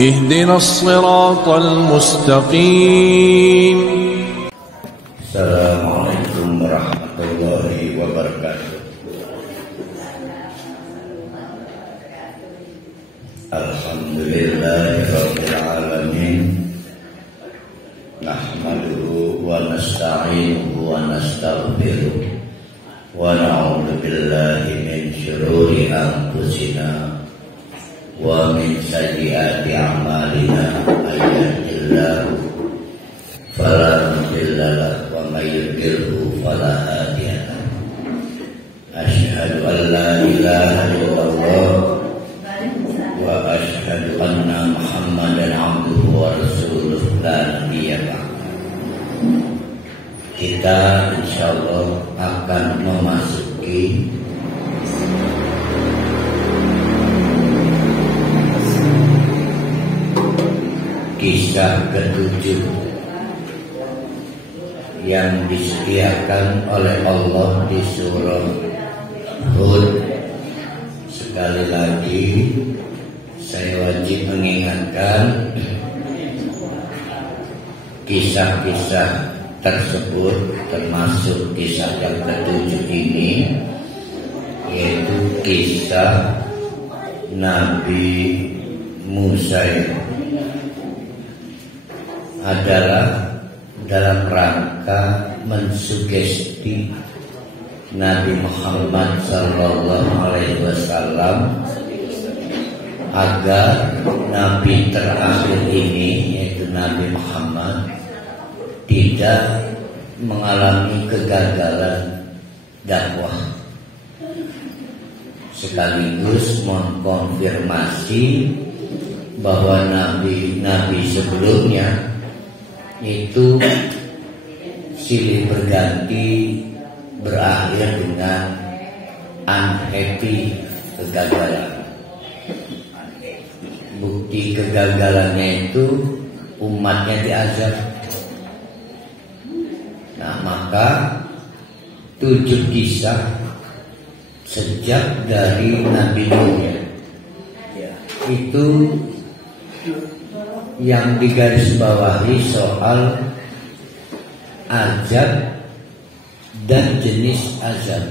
اهدنا الصراط المستقيم. السلام عليكم ورحمة الله وبركاته. الحمد لله رب العالمين، نحمده ونستعينه ونستغفره ونعوذ بالله من شرور أنفسنا ومن سيئات أعمالنا، من يهده الله فلا مضل له ومن يضلل فلا هادي له. أشهد أن لا إله إلا الله وأشهد أن محمدا عبده ورسوله لا نبي بعده. Kita insyaallah akan memasuki kisah ke-7 yang disediakan oleh Allah di surah Hud. Sekali lagi saya wajib mengingatkan, kisah-kisah tersebut termasuk kisah yang ke-7 ini, yaitu kisah Nabi Musa, adalah dalam rangka mensugesti Nabi Muhammad SAW agar Nabi terakhir ini, yaitu Nabi Muhammad, tidak mengalami kegagalan dakwah, sekaligus mengkonfirmasi bahwa nabi-nabi sebelumnya itu silih berganti berakhir dengan unhappy, kegagalan. Bukti kegagalannya itu umatnya diazab. Nah, maka 7 kisah sejak dari Nabi Nuh itu yang digarisbawahi soal azab dan jenis azab.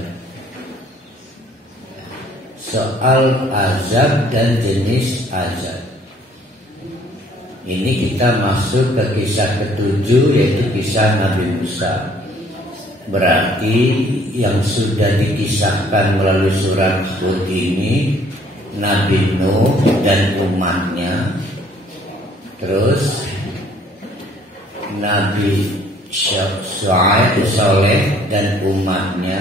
Soal azab dan jenis azab. Ini kita masuk ke kisah ke-7, yaitu kisah Nabi Musa. Berarti yang sudah dikisahkan melalui surat Hud ini Nabi Nuh dan umatnya, terus Nabi Shu'aib Saleh dan umatnya,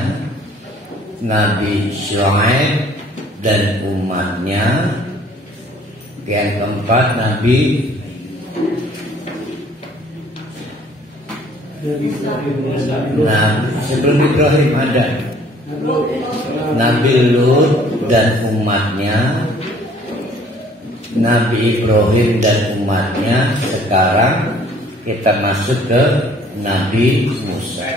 Nabi Shu'aib dan umatnya, yang keempat Nabi sebelum Ibrahim ada Nabi Lut dan umatnya, Nabi Ibrahim dan umatnya. Sekarang kita masuk ke Nabi Musa.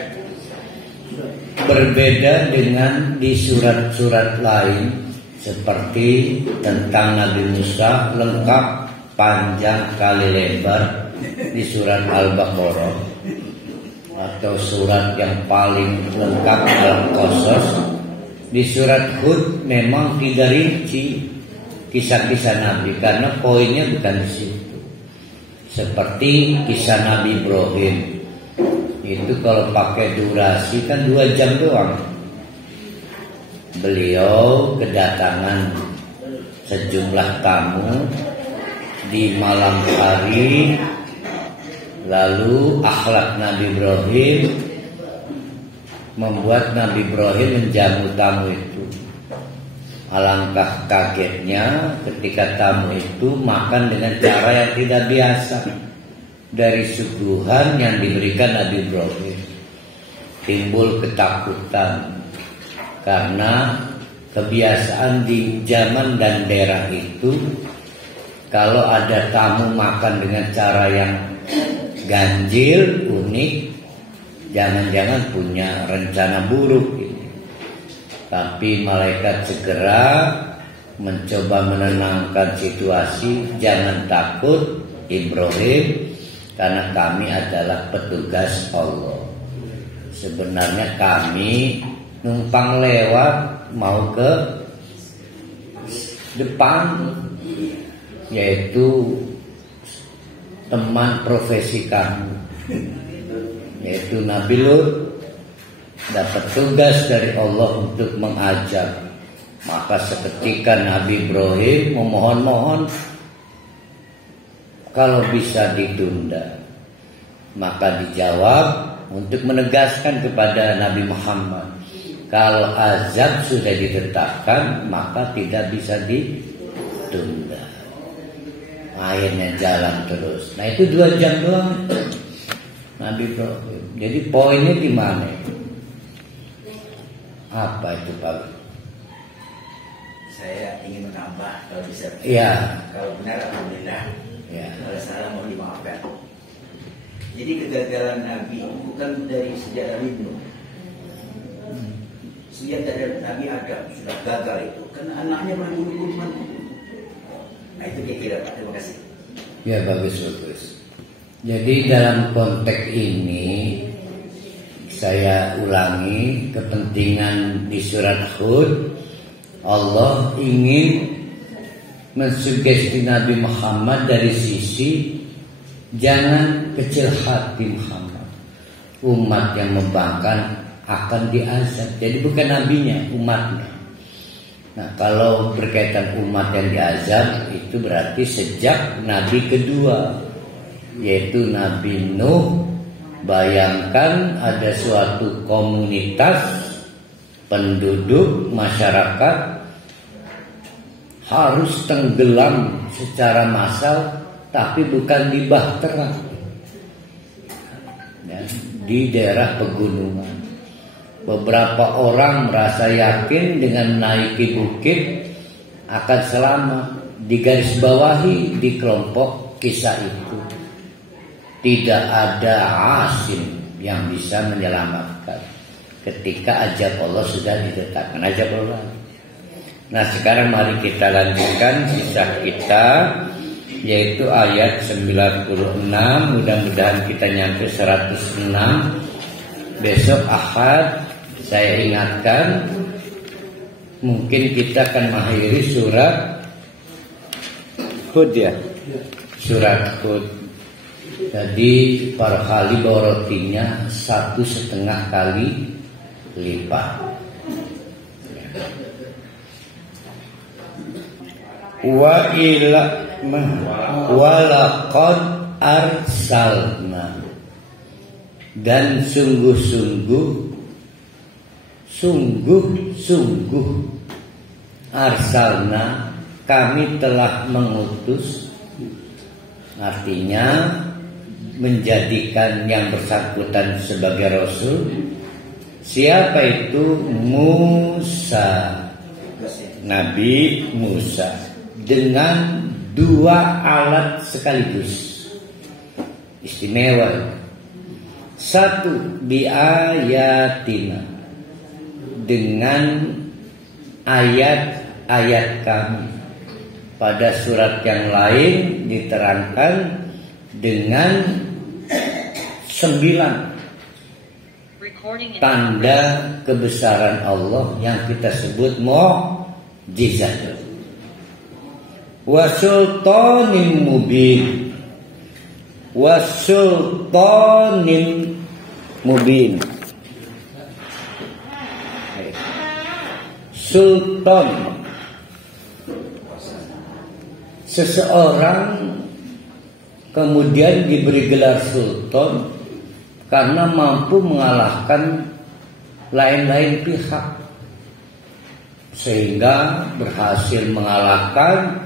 Berbeda dengan di surat-surat lain, seperti tentang Nabi Musa lengkap panjang kali lebar di surat Al-Baqarah, atau surat yang paling lengkap dalam Qasas. Di surat Hud memang tidak rinci kisah-kisah Nabi, karena poinnya bukan di situ. Seperti kisah Nabi Ibrahim, itu kalau pakai durasi kan 2 jam doang. Beliau kedatangan sejumlah tamu di malam hari, lalu akhlak Nabi Ibrahim membuat Nabi Ibrahim menjamu tamu itu. Alangkah kagetnya ketika tamu itu makan dengan cara yang tidak biasa dari suguhan yang diberikan Nabi Ibrahim. Timbul ketakutan karena kebiasaan di zaman dan daerah itu, kalau ada tamu makan dengan cara yang ganjil, unik, jangan-jangan punya rencana buruk. Tapi malaikat segera mencoba menenangkan situasi. Jangan takut Ibrahim, karena kami adalah petugas Allah. Sebenarnya kami numpang lewat mau ke depan, yaitu teman profesi kami, yaitu Nabi Lut, dapat tugas dari Allah untuk mengajak. Maka seketika Nabi Ibrahim memohon-mohon kalau bisa ditunda. Maka dijawab untuk menegaskan kepada Nabi Muhammad, kalau azab sudah ditetapkan maka tidak bisa ditunda. Akhirnya jalan terus. Nah itu 2 jam doang Nabi Ibrahim. Jadi poinnya di mana? Apa itu Pak? Saya ingin menambah kalau bisa. Ya. Kalau benar alhamdulillah. Ya. Kalau salah mohon dimaafkan. Jadi kegagalan Nabi bukan dari sejarah Hindu. Sejak dari Nabi Adam sudah gagal itu karena anaknya berbunuh. Nah itu kira-kira Pak. Terima kasih. Ya bagus. Jadi dalam konteks ini saya ulangi, kepentingan di surat Hud, Allah ingin mensugesti Nabi Muhammad dari sisi jangan kecil hati Muhammad. Umat yang membangkang akan diazab. Jadi bukan nabinya, umatnya. Nah kalau berkaitan umat yang diazab, itu berarti sejak Nabi kedua, yaitu Nabi Nuh. Bayangkan ada suatu komunitas penduduk masyarakat harus tenggelam secara massal, tapi bukan di bahtera, ya, di daerah pegunungan. Beberapa orang merasa yakin dengan menaiki bukit akan selamat. Digarisbawahi di kelompok kisah itu, tidak ada asim yang bisa menyelamatkan ketika ajab Allah sudah ditetapkan. Ajab Allah. Nah sekarang mari kita lanjutkan kisah kita, yaitu ayat 96. Mudah-mudahan kita nyampe 106. Besok Ahad saya ingatkan, mungkin kita akan mengakhiri surat Hud, ya, surat Hud. Jadi para kali bawa rotinya 1,5 kali lipat. Wa ila walaqad arsalna, dan sungguh-sungguh arsalna, kami telah mengutus. Artinya menjadikan yang bersangkutan sebagai rasul. Siapa itu? Musa, Nabi Musa, dengan 2 alat sekaligus. Istimewa. 1 biayatina, dengan ayat-ayat kami. Pada surat yang lain diterangkan dengan 9 tanda kebesaran Allah yang kita sebut mukjizat. Wa sultanin mubin, wa sultanin mubin. Sultan, seseorang kemudian diberi gelar sultan karena mampu mengalahkan lain-lain pihak, sehingga berhasil mengalahkan,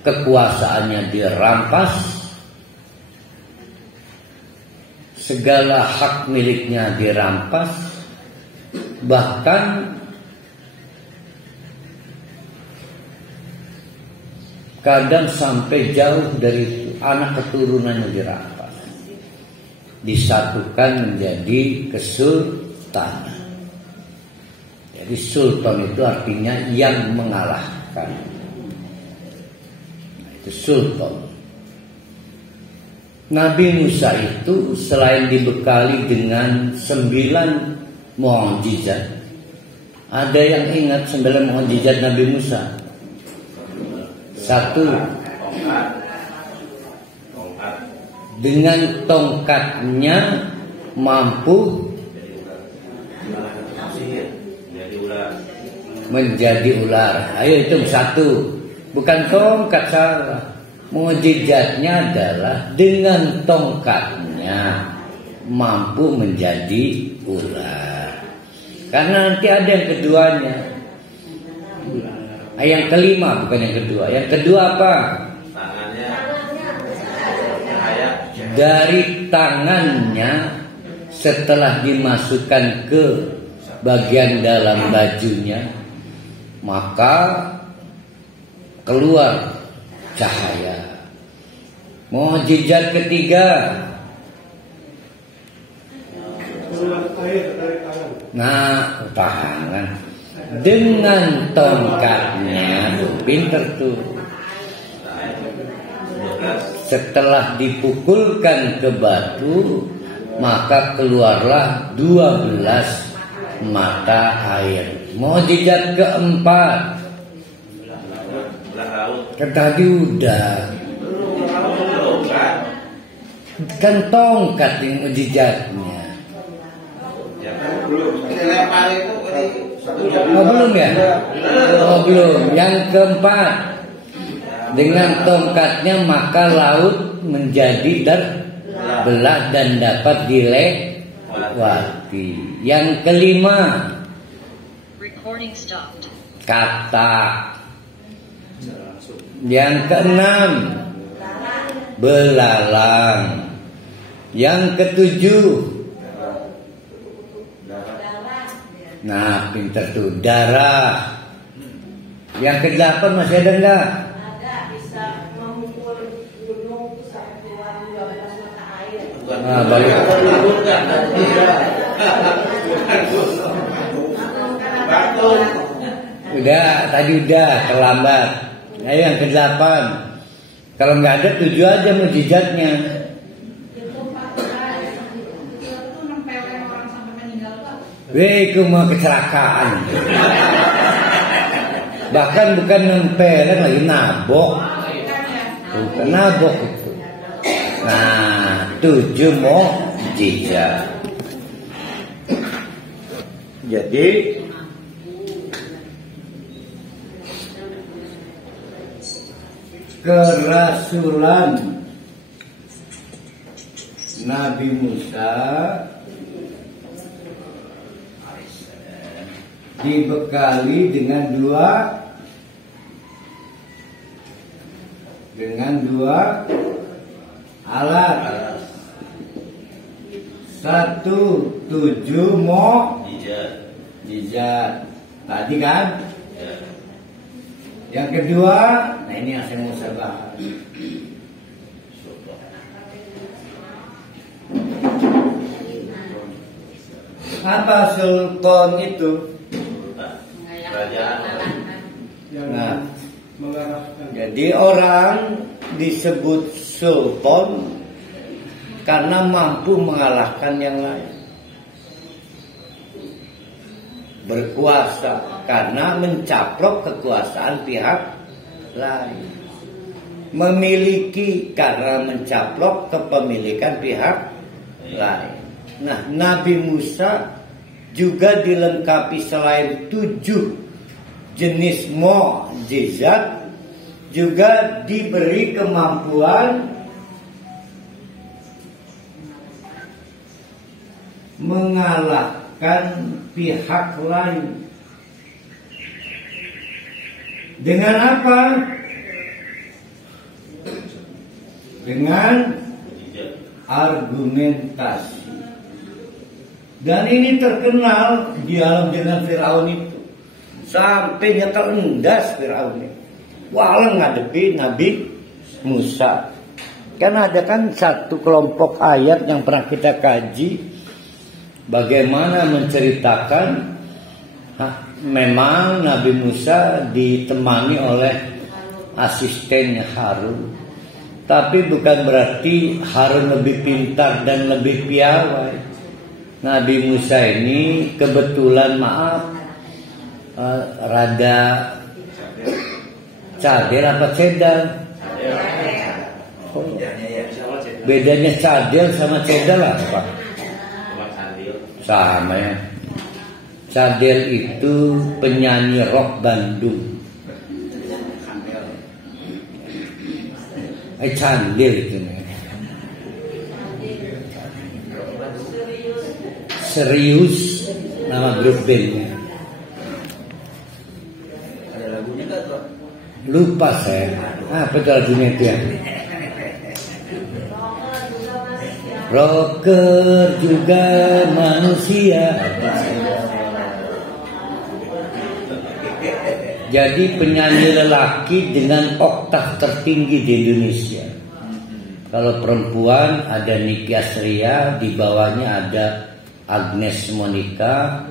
kekuasaannya dirampas, segala hak miliknya dirampas, bahkan kadang sampai jauh dari itu, anak keturunannya dirampas, disatukan menjadi kesultanan. Jadi Jadi sultan itu artinya yang mengalahkan. Itu sultan. Nabi Musa itu selain dibekali dengan 9 mukjizat, ada yang ingat 9 mukjizat Nabi Musa? 1, dengan tongkatnya mampu menjadi ular. Ayo hitung 1. Bukan tongkat, salah. Mukjizatnya adalah dengan tongkatnya mampu menjadi ular. Karena nanti ada yang keduanya. Yang kelima, bukan yang kedua. Yang kedua apa? Dari tangannya setelah dimasukkan ke bagian dalam bajunya, maka keluar cahaya. Mukjizat ketiga, nah, tangan dengan tongkatnya, pinter tuh. Setelah dipukulkan ke batu, maka keluarlah 12 mata air. Mukjizat keempat, tadi udah kan tongkat yang mukjizatnya. Oh belum ya? Oh belum. Yang keempat, dengan tongkatnya maka laut menjadi terbelah dan dapat dilewati. Yang kelima, kata. Yang keenam, belalang. Yang ketujuh, nah pinter tuh, darah. Yang kedelapan masih ada enggak? Ada, bisa memukul gunung sampai keluar 12 mata air. Nah, balik. Udah, tadi udah terlambat. Ayo yang ke-8. Kalau nggak ada 7 aja mukjizatnya. Itu mau kecelakaan. Bahkan bukan nempelin, lagi nabok. Bukan nabok itu. Nah, 7 mukjizat. Jadi kerasulan Nabi Musa dibekali dengan dua alat. 1, 7 mukjizat tadi kan. Yang kedua, nah ini yang saya mau bahas. Apa sultan itu? Nah, jadi orang disebut sultan karena mampu mengalahkan yang lain. Berkuasa karena mencaplok kekuasaan pihak lain. Memiliki karena mencaplok kepemilikan pihak lain. Nah, Nabi Musa juga dilengkapi selain 7 jenis mukjizat, juga diberi kemampuan mengalahkan pihak lain. Dengan apa? Dengan argumentasi. Dan ini terkenal dialog dengan Firaun itu. Sampai nyetel endas Firaun itu. Walau ngadepi Nabi Musa. Karena ada kan satu kelompok ayat yang pernah kita kaji, bagaimana menceritakan memang Nabi Musa ditemani oleh asistennya Harun, tapi bukan berarti Harun lebih pintar dan lebih piawai. Nabi Musa ini kebetulan rada cadel apa cedal? Bedanya cadel sama cedal apa? Sama ya. Cadel itu penyanyi rock Bandung. Candil itu. Serius nama grup bandnya. Ada lagunya nggak tuh? Lupa saya. Apa itu lagunya itu ya? Rocker juga manusia. Jadi penyanyi lelaki dengan oktav tertinggi di Indonesia. Kalau perempuan ada Niki Astria, di bawahnya ada Agnes Monica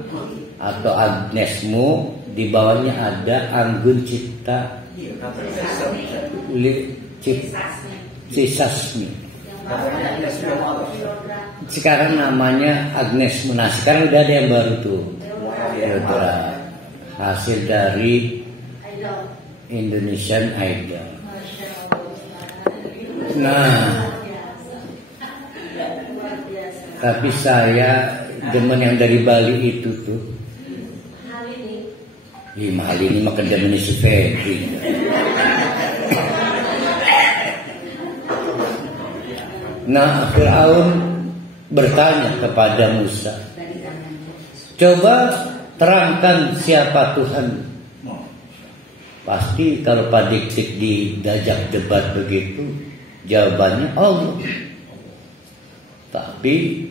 atau Agnes Mo, di bawahnya ada Anggun Cipta Cisasmi. Sekarang namanya Agnes Mo. Nah, sekarang udah ada yang baru tuh. Hasil dari Indonesian Idol. Nah, tapi saya demen yang dari Bali itu tuh. Hal ini mah kerja si Febri. Nah, Fir'aun bertanya kepada Musa, coba terangkan siapa Tuhan. Pasti kalau Pak Dik-Dik diajak debat begitu, jawabannya Allah. Tapi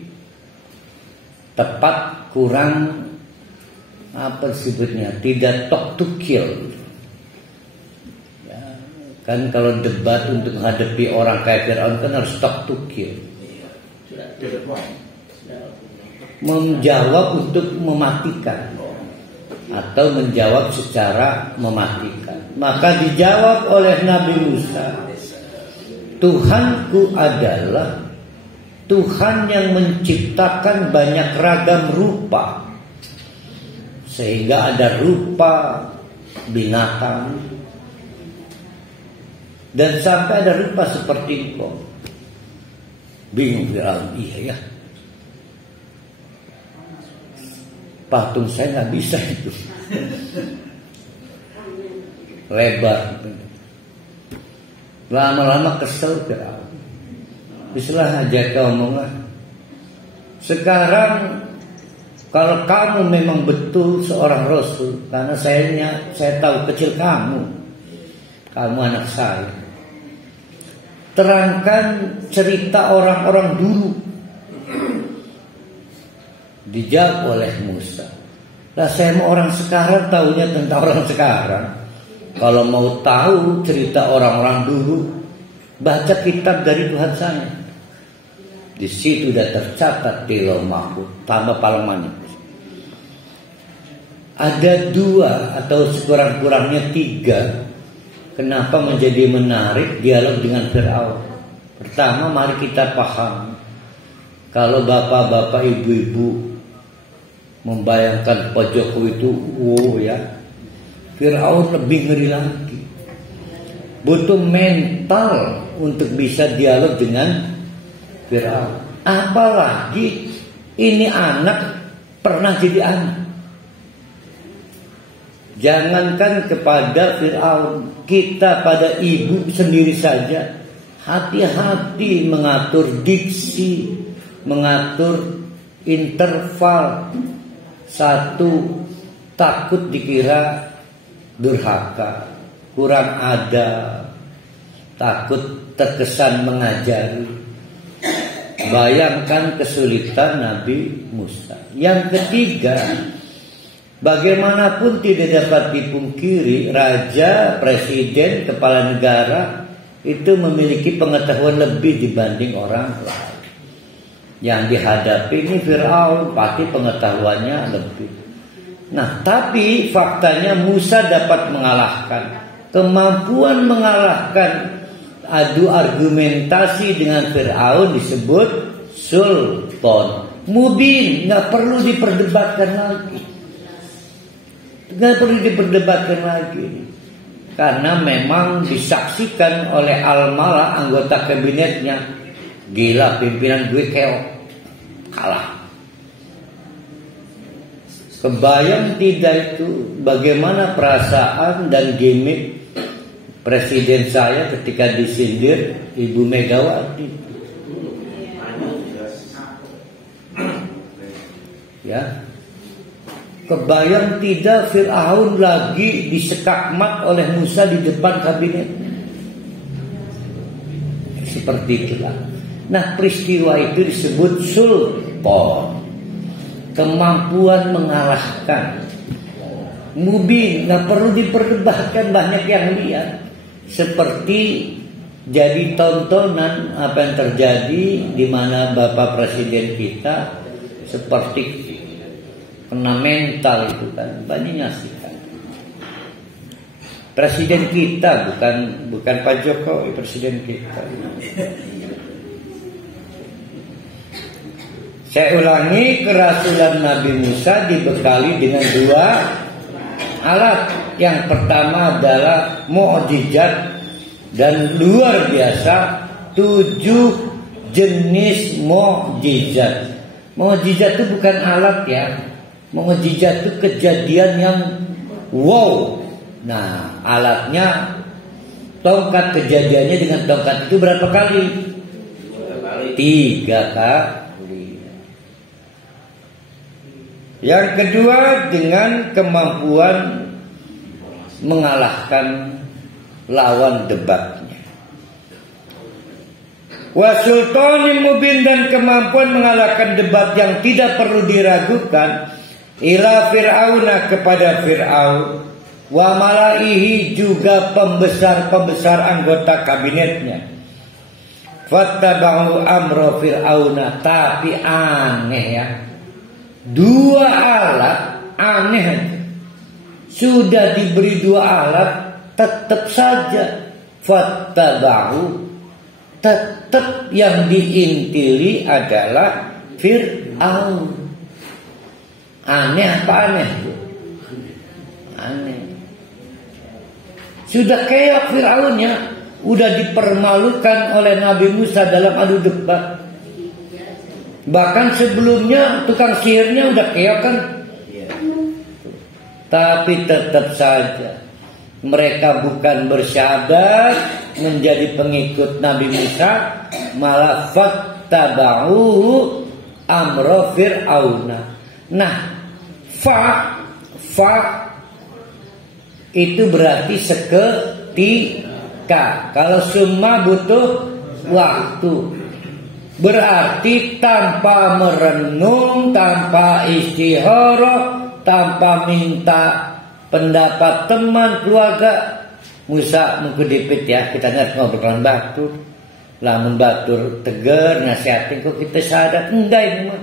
tepat kurang apa sebutnya, tidak talk to kill. Ya, kan kalau debat untuk menghadapi orang kayak Fir'aun kan harus talk to kill. Menjawab untuk mematikan atau menjawab secara mematikan. Maka dijawab oleh Nabi Musa, Tuhanku adalah Tuhan yang menciptakan banyak ragam rupa, sehingga ada rupa binatang dan sampai ada rupa seperti engkau. Bingung Firaun, iya ya, patung saya nggak bisa itu lebar. Lama-lama kesel Firaun. Bismillah aja kau ngomonglah. Sekarang kalau kamu memang betul seorang Rasul, karena saya tahu kecil kamu anak saya, terangkan cerita orang-orang dulu. Dijawab oleh Musa, lah saya mau orang sekarang tahunya tentang orang sekarang. Kalau mau tahu cerita orang-orang dulu, baca kitab dari Tuhan saya. Di situ sudah tercatat di Lauh Mahfuz, tambah Palemanik. Ada 2 atau sekurang-kurangnya 3 kenapa menjadi menarik dialog dengan Fir'aun. Pertama, mari kita paham, kalau bapak-bapak ibu-ibu membayangkan Pak Jokowi itu Fir'aun lebih ngeri lagi. Butuh mental untuk bisa dialog dengan Fir'aun. Apalagi ini anak pernah jadi anak. Jangankan kepada Fir'aun, kita pada ibu sendiri saja hati-hati mengatur diksi, mengatur interval. Satu, takut dikira durhaka, kurang ada, takut terkesan mengajari. Bayangkan kesulitan Nabi Musa. Yang ketiga, bagaimanapun tidak dapat dipungkiri, raja, presiden, kepala negara itu memiliki pengetahuan lebih dibanding orang lain. Yang dihadapi ini Fir'aun, pasti pengetahuannya lebih. Nah, tapi faktanya Musa dapat mengalahkan. Kemampuan mengalahkan adu argumentasi dengan Fir'aun disebut sultan mubin, nggak perlu diperdebatkan lagi. Karena memang disaksikan oleh Al-Mala, anggota kabinetnya, gila pimpinan gue keok, kalah. Kebayang tidak itu bagaimana perasaan dan gimmick presiden saya ketika disindir Ibu Megawati. Ya. Kebayang tidak Fir'aun lagi disekakmat oleh Musa di depan kabinet. Seperti itulah. Nah, peristiwa itu disebut sultan. Kemampuan mengalahkan. Mubin, nggak perlu diperdebatkan, banyak yang lihat. Seperti jadi tontonan apa yang terjadi di mana Bapak Presiden kita seperti kena mental itu kan, banyak nyaksikan. Presiden kita bukan Pak Jokowi, presiden kita. Saya ulangi, kerasulan Nabi Musa dibekali dengan 2 alat. Yang pertama adalah mukjizat dan luar biasa, 7 jenis mukjizat. Mukjizat itu bukan alat ya. Mukjizat itu kejadian yang wow. Nah, alatnya tongkat, kejadiannya dengan tongkat itu berapa kali? 3 kali. Yang kedua dengan kemampuan mengalahkan lawan debatnya. Wa sultanin mubin, dan kemampuan mengalahkan debat yang tidak perlu diragukan. Ila Fir'auna, kepada Fir'aun, wa malaihi, juga pembesar-pembesar anggota kabinetnya. Fattaba'u amra Fir'auna, tapi aneh ya. 2 alat aneh. Sudah diberi 2 alat, tetap saja fattaba'u, tetap yang diintili adalah Fir'aun. Aneh apa aneh? Aneh. Sudah kayak Fir'aunnya, udah dipermalukan oleh Nabi Musa dalam adu debat. Bahkan sebelumnya tukang sihirnya udah kayak kan. Tapi tetap saja mereka bukan bersyahadat menjadi pengikut Nabi Musa, malah fattaba'u amra Fir'auna. Nah, fa itu berarti seketika. Kalau summa butuh waktu. Berarti tanpa merenung, tanpa istikharah, tanpa minta pendapat teman, keluarga. Musa mengkudipit ya, kita nggak ngobrol dengan batur. Lamun batur tegar, nasihatin kok kita sadar. Enggak ini mah.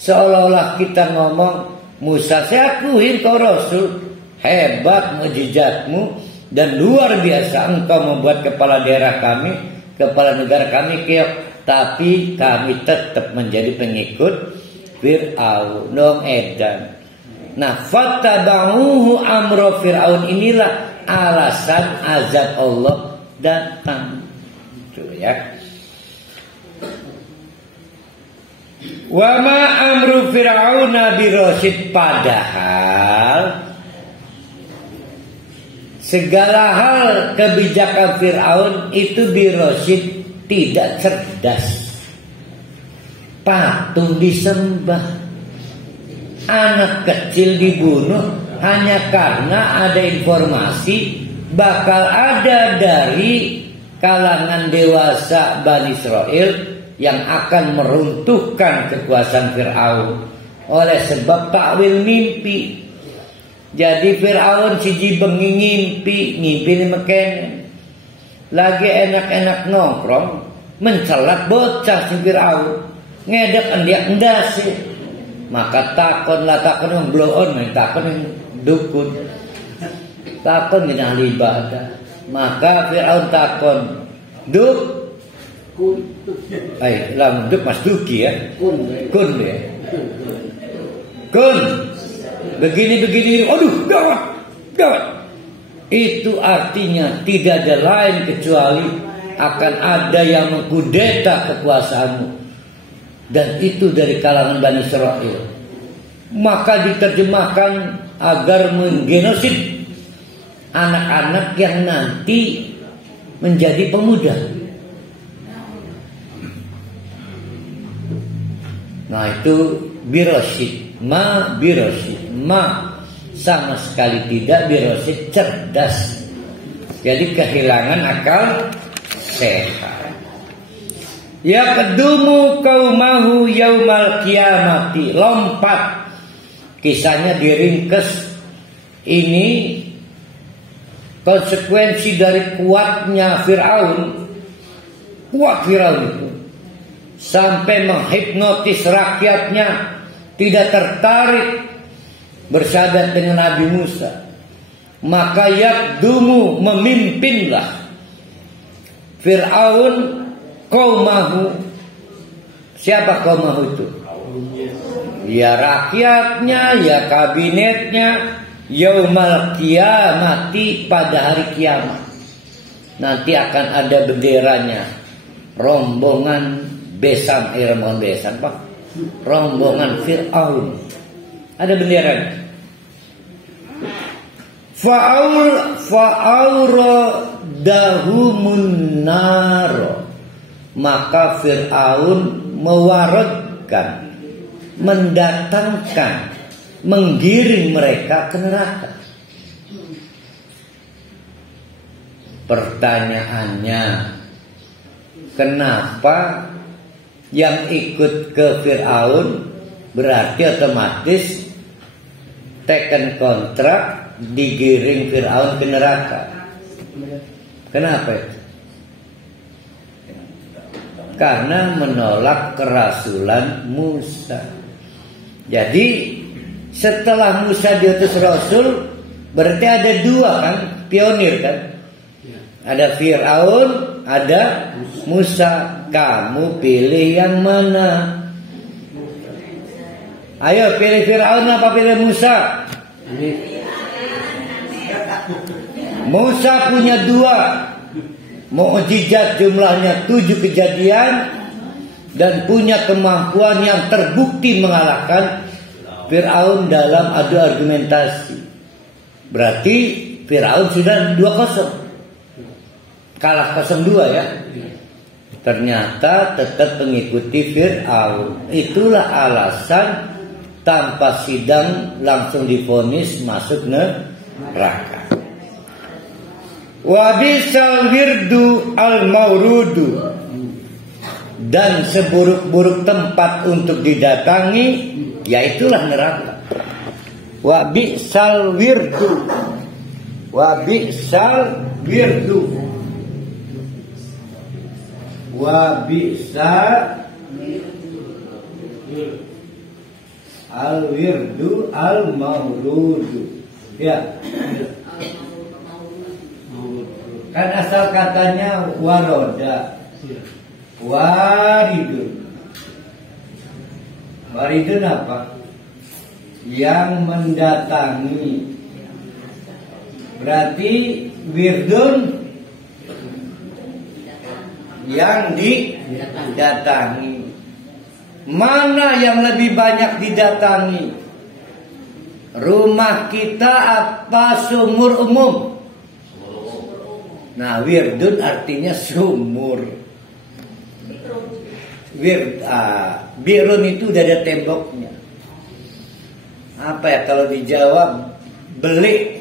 Seolah-olah kita ngomong, Musa, saya akuin kau Rasul, hebat mukjizatmu dan luar biasa, engkau membuat kepala daerah kami, kepala negara kami keok. Tapi kami tetap menjadi pengikut Fir'aun. Dong edan. Nah, fattaba'uhu amra Fir'aun, inilah alasan azab Allah datang. Itu ya. Wa ma amru Fir'auna birosyid, padahal segala hal kebijakan Fir'aun itu birosyid, tidak cerdas. Patung disembah, anak kecil dibunuh hanya karena ada informasi bakal ada dari kalangan dewasa Bani Israel yang akan meruntuhkan kekuasaan Fir'aun oleh sebab takwil mimpi. Jadi Fir'aun siji bengi ngimpi ini mekene. Lagi enak-enak nongkrong, mencelat bocah si Fir'aun, ngedek endiak endasi. Maka takon yang blow on, takon yang dukun, takon yang ahli ibadah. Maka Fir'aun takon, duk, duk mas duki ya, kun ya, kun, begini, aduh gawat. Itu artinya tidak ada lain kecuali akan ada yang mengkudeta kekuasaanmu, dan itu dari kalangan Bani Israil. Maka diterjemahkan agar menggenosid anak-anak yang nanti menjadi pemuda. Nah itu birosid, ma sama sekali tidak birosid, cerdas. Jadi kehilangan akal sehat. Ya kedumu kaumahu yaumal kiamati, lompat. Kisahnya diringkes. Ini konsekuensi dari kuatnya Fir'aun. Kuat Fir'aun itu sampai menghipnotis rakyatnya, tidak tertarik bersyahadat dengan Nabi Musa. Maka yakdumu, memimpinlah Fir'aun qaumahu. Siapa qaumahu itu? Ya rakyatnya, ya kabinetnya, yaumal kiamati, pada hari kiamat. Nanti akan ada benderanya, rombongan besan, Pak. Rombongan Fir'aun. Ada benderanya. Fa'aura dahumun naro. Maka Fir'aun mewarodkan, mendatangkan, menggiring mereka ke neraka. Pertanyaannya, kenapa yang ikut ke Fir'aun berarti otomatis teken kontrak digiring Fir'aun ke neraka? Kenapa itu? Karena menolak kerasulan Musa. Jadi setelah Musa diutus Rasul, berarti ada dua kan, pionir kan. Ada Fir'aun, ada Musa. Kamu pilih yang mana? Ayo pilih Fir'aun apa pilih Musa? Musa punya dua mukjizat, jumlahnya 7 kejadian, dan punya kemampuan yang terbukti mengalahkan Fir'aun dalam adu argumentasi. Berarti Fir'aun sudah 2-0, kalah 0-2 ya. Ternyata tetap mengikuti Fir'aun. Itulah alasan tanpa sidang langsung divonis masuk neraka. Wa bisal wirdu al maurudu, dan seburuk-buruk tempat untuk didatangi yaitulah neraka. Wa bisal wirdu, wa bisal wirdu, wa bisal al wirdu al maurudu. Ya. Kan asal katanya waroda, waridun. Waridun apa? Yang mendatangi. Berarti wirdun yang didatangi. Mana yang lebih banyak didatangi? Rumah kita apa sumur umum? Nah, wirdun artinya sumur. Birun itu udah ada temboknya. Apa ya kalau dijawab? Beli.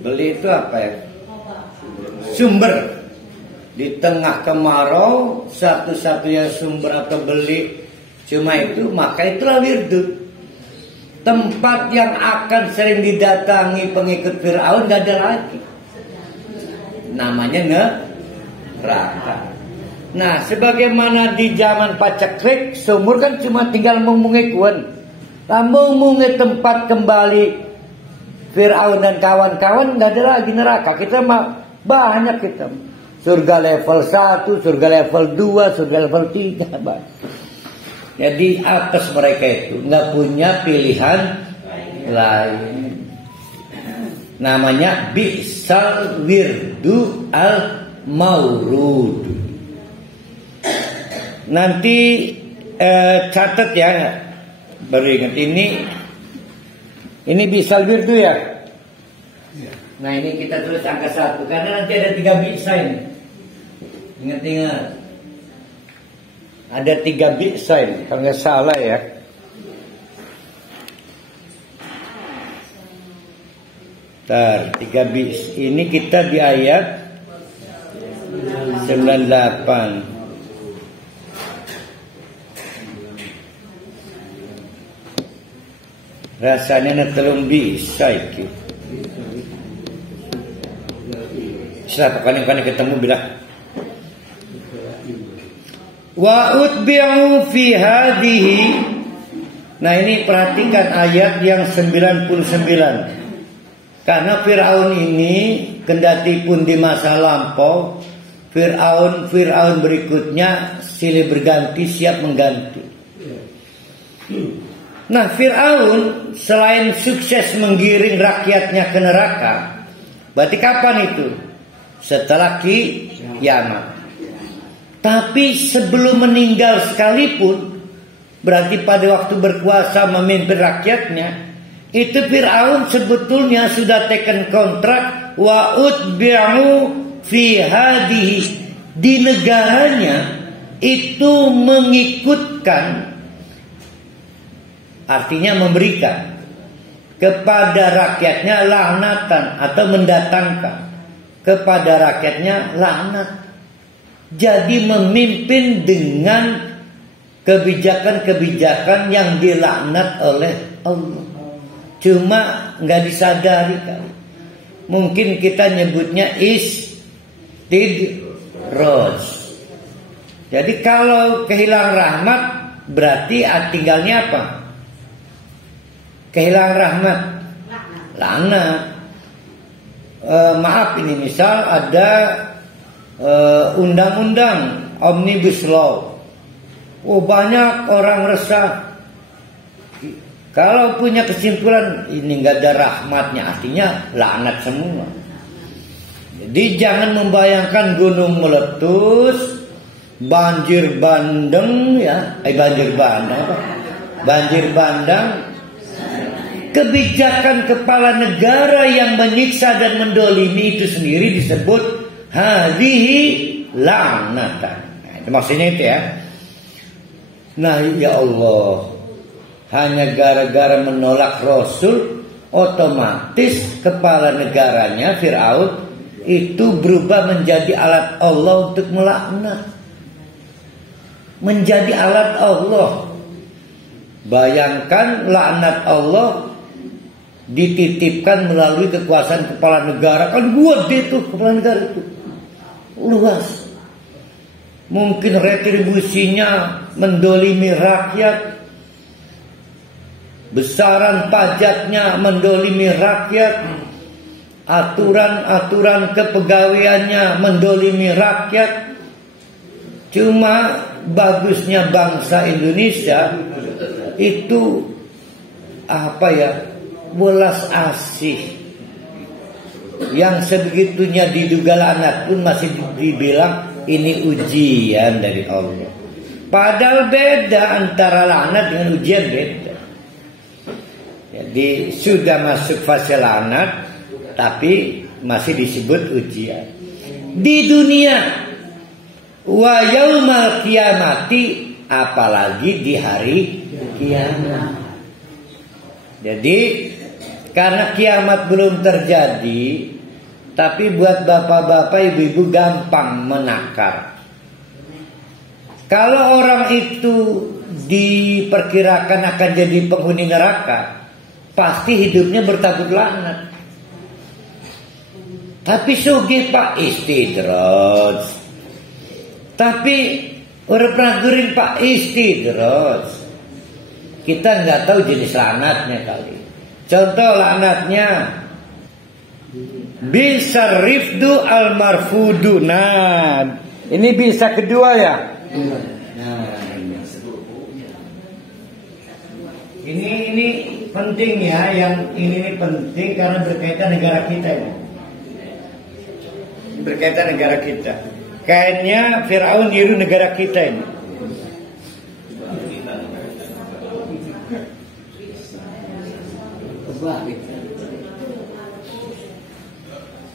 Beli itu apa ya? Sumber. Di tengah kemarau, satu-satunya sumber atau beli cuma itu, maka itulah wirdun. Tempat yang akan sering didatangi pengikut Fir'aun gak ada lagi. Namanya neraka. Nah, sebagaimana di zaman paceklik, sumur kan cuma tinggal mengungekuan. Lamun tempat kembali Fir'aun dan kawan-kawan, nggak ada lagi neraka. Kita mah banyak kita. Surga level 1, surga level 2, surga level 3. Jadi atas mereka itu nggak punya pilihan lain. Namanya bi'sal wirdu al maurud. Nanti catat ya, baru ingat ini bi'sal wirdu ya. Nah ini kita tulis angka 1 karena nanti ada 3 bi'sa ini. Ingat-ingat, ada 3 bi'sa ini kalau nggak salah ya. Bentar, 3 bis. Ini kita di ayat 98. Rasanya telung bisa iki. Siapa kan ketemu bilang wa utbi'u fi hadhihi. Nah ini perhatikan ayat yang 99. Karena Fir'aun ini kendati pun di masa lampau, Fir'aun berikutnya silih berganti siap mengganti. Nah Fir'aun selain sukses menggiring rakyatnya ke neraka, berarti kapan itu? Setelah kiamat. Tapi sebelum meninggal sekalipun, berarti pada waktu berkuasa memimpin rakyatnya, itu Fir'aun sebetulnya sudah teken kontrak wa utbi'u fi hadhihi, di negaranya itu mengikutkan, artinya memberikan kepada rakyatnya laknatan atau mendatangkan kepada rakyatnya laknat. Jadi memimpin dengan kebijakan-kebijakan yang dilaknat oleh Allah. Cuma nggak disadari kan. Mungkin kita nyebutnya istidraj. Jadi kalau kehilangan rahmat berarti tinggalnya apa? Kehilangan rahmat, laknat. Maaf ini misal ada undang-undang omnibus law. Oh banyak orang resah. Kalau punya kesimpulan ini nggak ada rahmatnya, artinya laknat semua. Jadi jangan membayangkan gunung meletus, banjir bandang ya, banjir bandang apa? Banjir bandang. Kebijakan kepala negara yang menyiksa dan mendolimi itu sendiri disebut hadhihi laknatan. Nah, itu maksudnya itu ya. Nah ya Allah, hanya gara-gara menolak Rasul, otomatis kepala negaranya Fir'aun itu berubah menjadi alat Allah untuk melaknat. Menjadi alat Allah. Bayangkan laknat Allah dititipkan melalui kekuasaan kepala negara. Kan gede tuh kepala negara itu, luas. Mungkin retribusinya mendolimi rakyat, besaran pajaknya mendolimi rakyat, aturan-aturan kepegawaiannya mendolimi rakyat. Cuma bagusnya bangsa Indonesia itu apa ya, welas asih yang sebegitunya diduga laknat pun masih dibilang ini ujian dari Allah. Padahal beda antara laknat dengan ujian, beda. Jadi sudah masuk fase laknat tapi masih disebut ujian. Di dunia wa yaumal kiamati, apalagi di hari kiamat. Jadi karena kiamat belum terjadi, tapi buat bapak-bapak ibu-ibu gampang menakar. Kalau orang itu diperkirakan akan jadi penghuni neraka, pasti hidupnya bertabur laknat. Tapi sugih Pak, istidraj. Tapi orang pernah guring Pak istidroj. Kita nggak tahu jenis laknatnya kali. Contoh laknatnya bisa rifdu al marfudu. Nah, ini bisa kedua ya. Nah, ini penting ya. Yang ini penting karena berkaitan negara kita ini. Berkaitan negara kita. Kayaknya Fir'aun niru negara kita ini.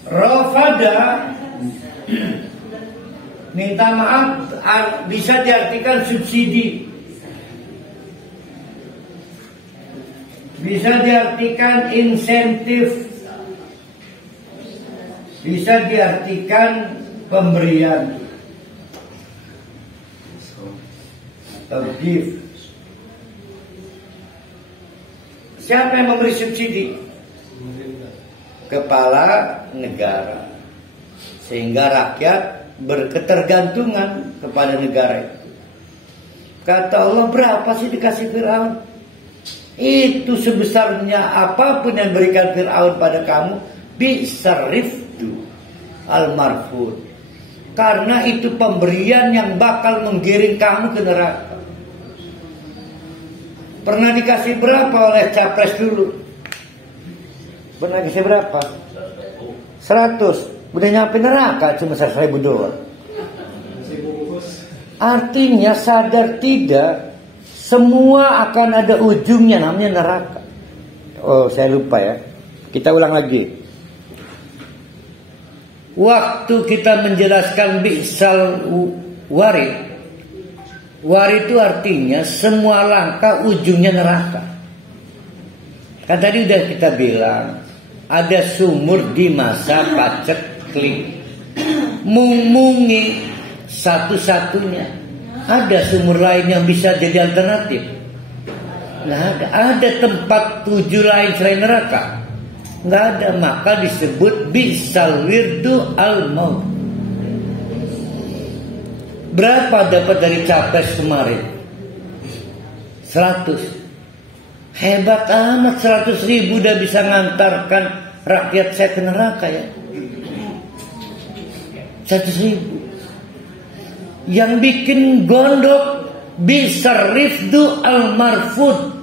Rafada minta maaf bisa diartikan subsidi, bisa diartikan insentif, bisa diartikan pemberian atau gift. Siapa yang memberi subsidi? Kepala negara. Sehingga rakyat berketergantungan kepada negara itu. Kata Allah, berapa sih dikasih Fir'aun? Itu sebesarnya apapun yang berikan Fir'aun pada kamu, bisariftu al-marfud. Karena itu pemberian yang bakal menggiring kamu ke neraka. Pernah dikasih berapa oleh capres dulu? Pernah dikasih berapa? 100. Udah nyampe neraka cuma 100.000 doang. Artinya sadar tidak, semua akan ada ujungnya, namanya neraka. Oh, saya lupa ya. Kita ulang lagi. Waktu kita menjelaskan bi'sal warid, warid itu artinya semua langkah ujungnya neraka. Kan tadi udah kita bilang ada sumur di masa paceklik, mungi satu-satunya. Ada sumur lain yang bisa jadi alternatif? Nggak ada. Ada tempat tuju lain selain neraka? Nggak ada. Maka disebut bisal wirdu al maut. Berapa dapat dari capres kemarin? 100. Hebat amat, 100.000 udah bisa ngantarkan rakyat saya ke neraka ya. 100.000. Yang bikin gondok bisa rifdu al-marfud.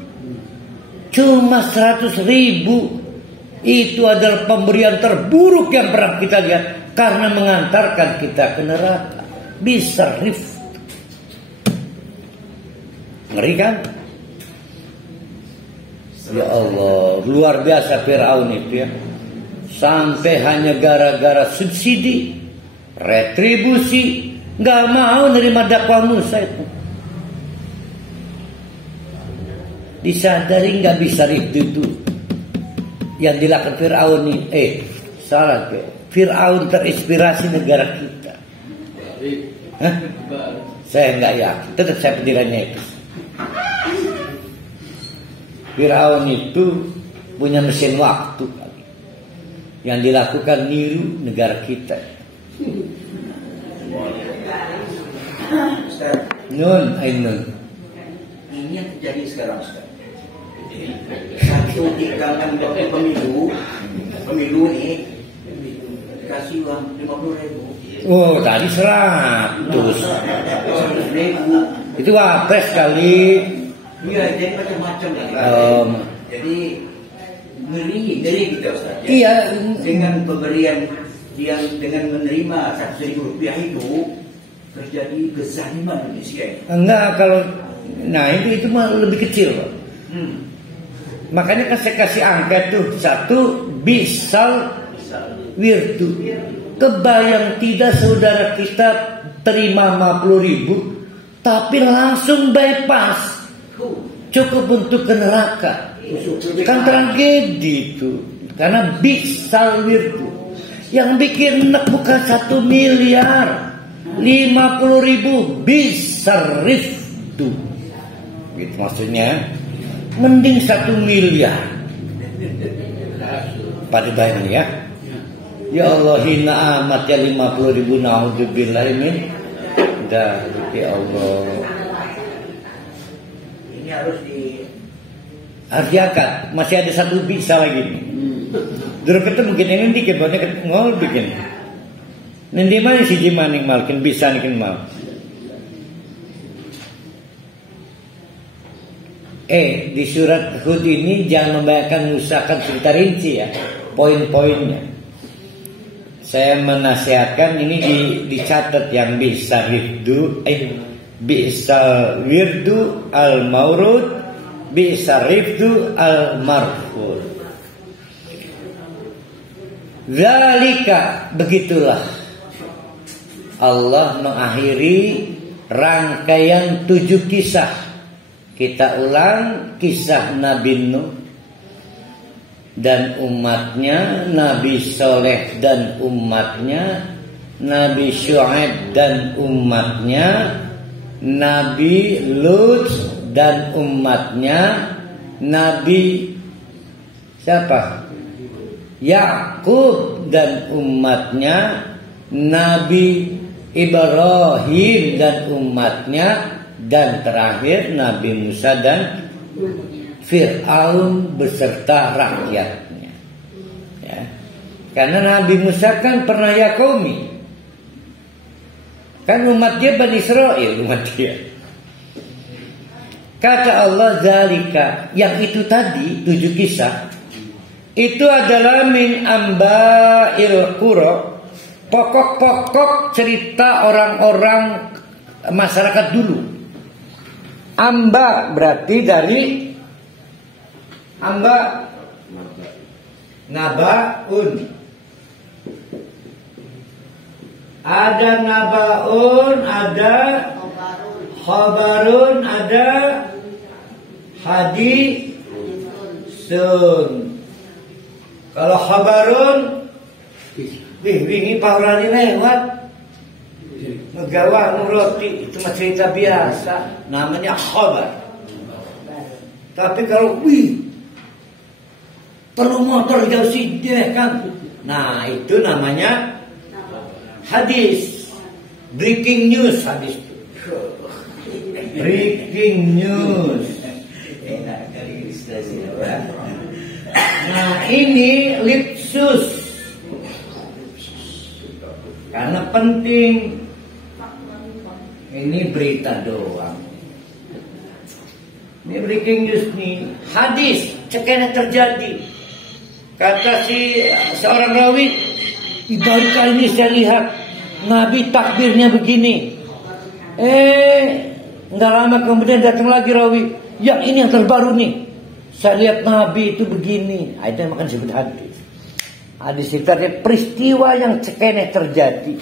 Cuma 100.000. Itu adalah pemberian terburuk yang pernah kita lihat. Karena mengantarkan kita ke neraka. Bisa rifdu. Ngeri kan? Ya Allah, luar biasa Fir'aun itu ya. Sampai hanya gara-gara subsidi, retribusi, nggak mau nerima dakwah Musa itu. Disadari nggak bisa itu yang dilakukan Fir'aun ini. Salah ke. Fir'aun terinspirasi negara kita. Hah? Saya nggak yakin. Tetap saya penilainya itu. Fir'aun itu punya mesin waktu yang dilakukan niru negara kita. Nun, ainun. Ini yang terjadi sekarang, Ustaz. Satu tingkatan waktu pemilu ini kasih uang 50.000. Oh, tadi 100. 100.000. Itu wapres kali. Iya, jadi macam-macam lah. Jadi ngeri kita Ustaz. Iya. Dengan pemberian yang dengan menerima 100.000 rupiah itu terjadi kezaliman Indonesia. Enggak, kalau itu mah lebih kecil. Makanya kan saya kasih angka tuh 1 bisal wirdu. Kebayang tidak saudara kita terima 50.000 tapi langsung bypass. Cukup untuk ke neraka. Kan tragedi itu. Karena bisal wirdu. Yang bikin nek bukan 1 miliar, 50.000 bisa rifdu. Gitu maksudnya. Mending 1 miliar. Pada bayangin ya. Ya Allah, hina amat ya 50.000, naudzubillah min Sudah, ya Allah. Ini harus diangkat. Masih ada satu bisa lagi. Dulu ketemu gini nanti kebanyakan ketemu bikin. Nanti mana si jimaning malkin bisa nikin mal. Di surat Hud ini jangan membayangkan usahakan cerita rinci ya, poin-poinnya. Saya menasihatkan ini dicatat yang bisa wirdu al-maurud, bisa rifdu al-marfud. Zalika, begitulah Allah mengakhiri rangkaian 7 kisah. Kita ulang kisah Nabi Nuh dan umatnya, Nabi Soleh dan umatnya, Nabi Syuaib dan umatnya, Nabi Lut dan umatnya, Nabi siapa? Yakub dan umatnya, Nabi Ibrahim dan umatnya, dan terakhir Nabi Musa dan Fir'aun beserta rakyatnya. Ya. Karena Nabi Musa kan pernah ya qaumi. Kan umat dia Bani Israel, umat dia. Kata Allah zalika, yang itu tadi 7 kisah itu adalah min amba'il qura, pokok-pokok cerita orang-orang masyarakat dulu. Amba berarti dari amba nabaun. Ada nabaun, ada khabarun, ada hadisun. Kalau khabarun, ini paurani lewat ngegawa roti, itu mah cerita biasa, namanya khabar. Tapi kalau perlu motor jauh sih kan, nah itu namanya hadis, breaking news hadis. Breaking news. enak kali ilustrasi. Nah ini lipsus, karena penting. Ini berita doang. Ini breaking news nih, hadis cekena terjadi. Kata seorang rawi, baru kali ini saya lihat Nabi takbirnya begini. Nggak lama kemudian datang lagi rawi, ya ini yang terbaru nih. Saya lihat Nabi itu begini. Itu yang makan disebut hadis. Hadis itu adalah peristiwa yang cekena terjadi.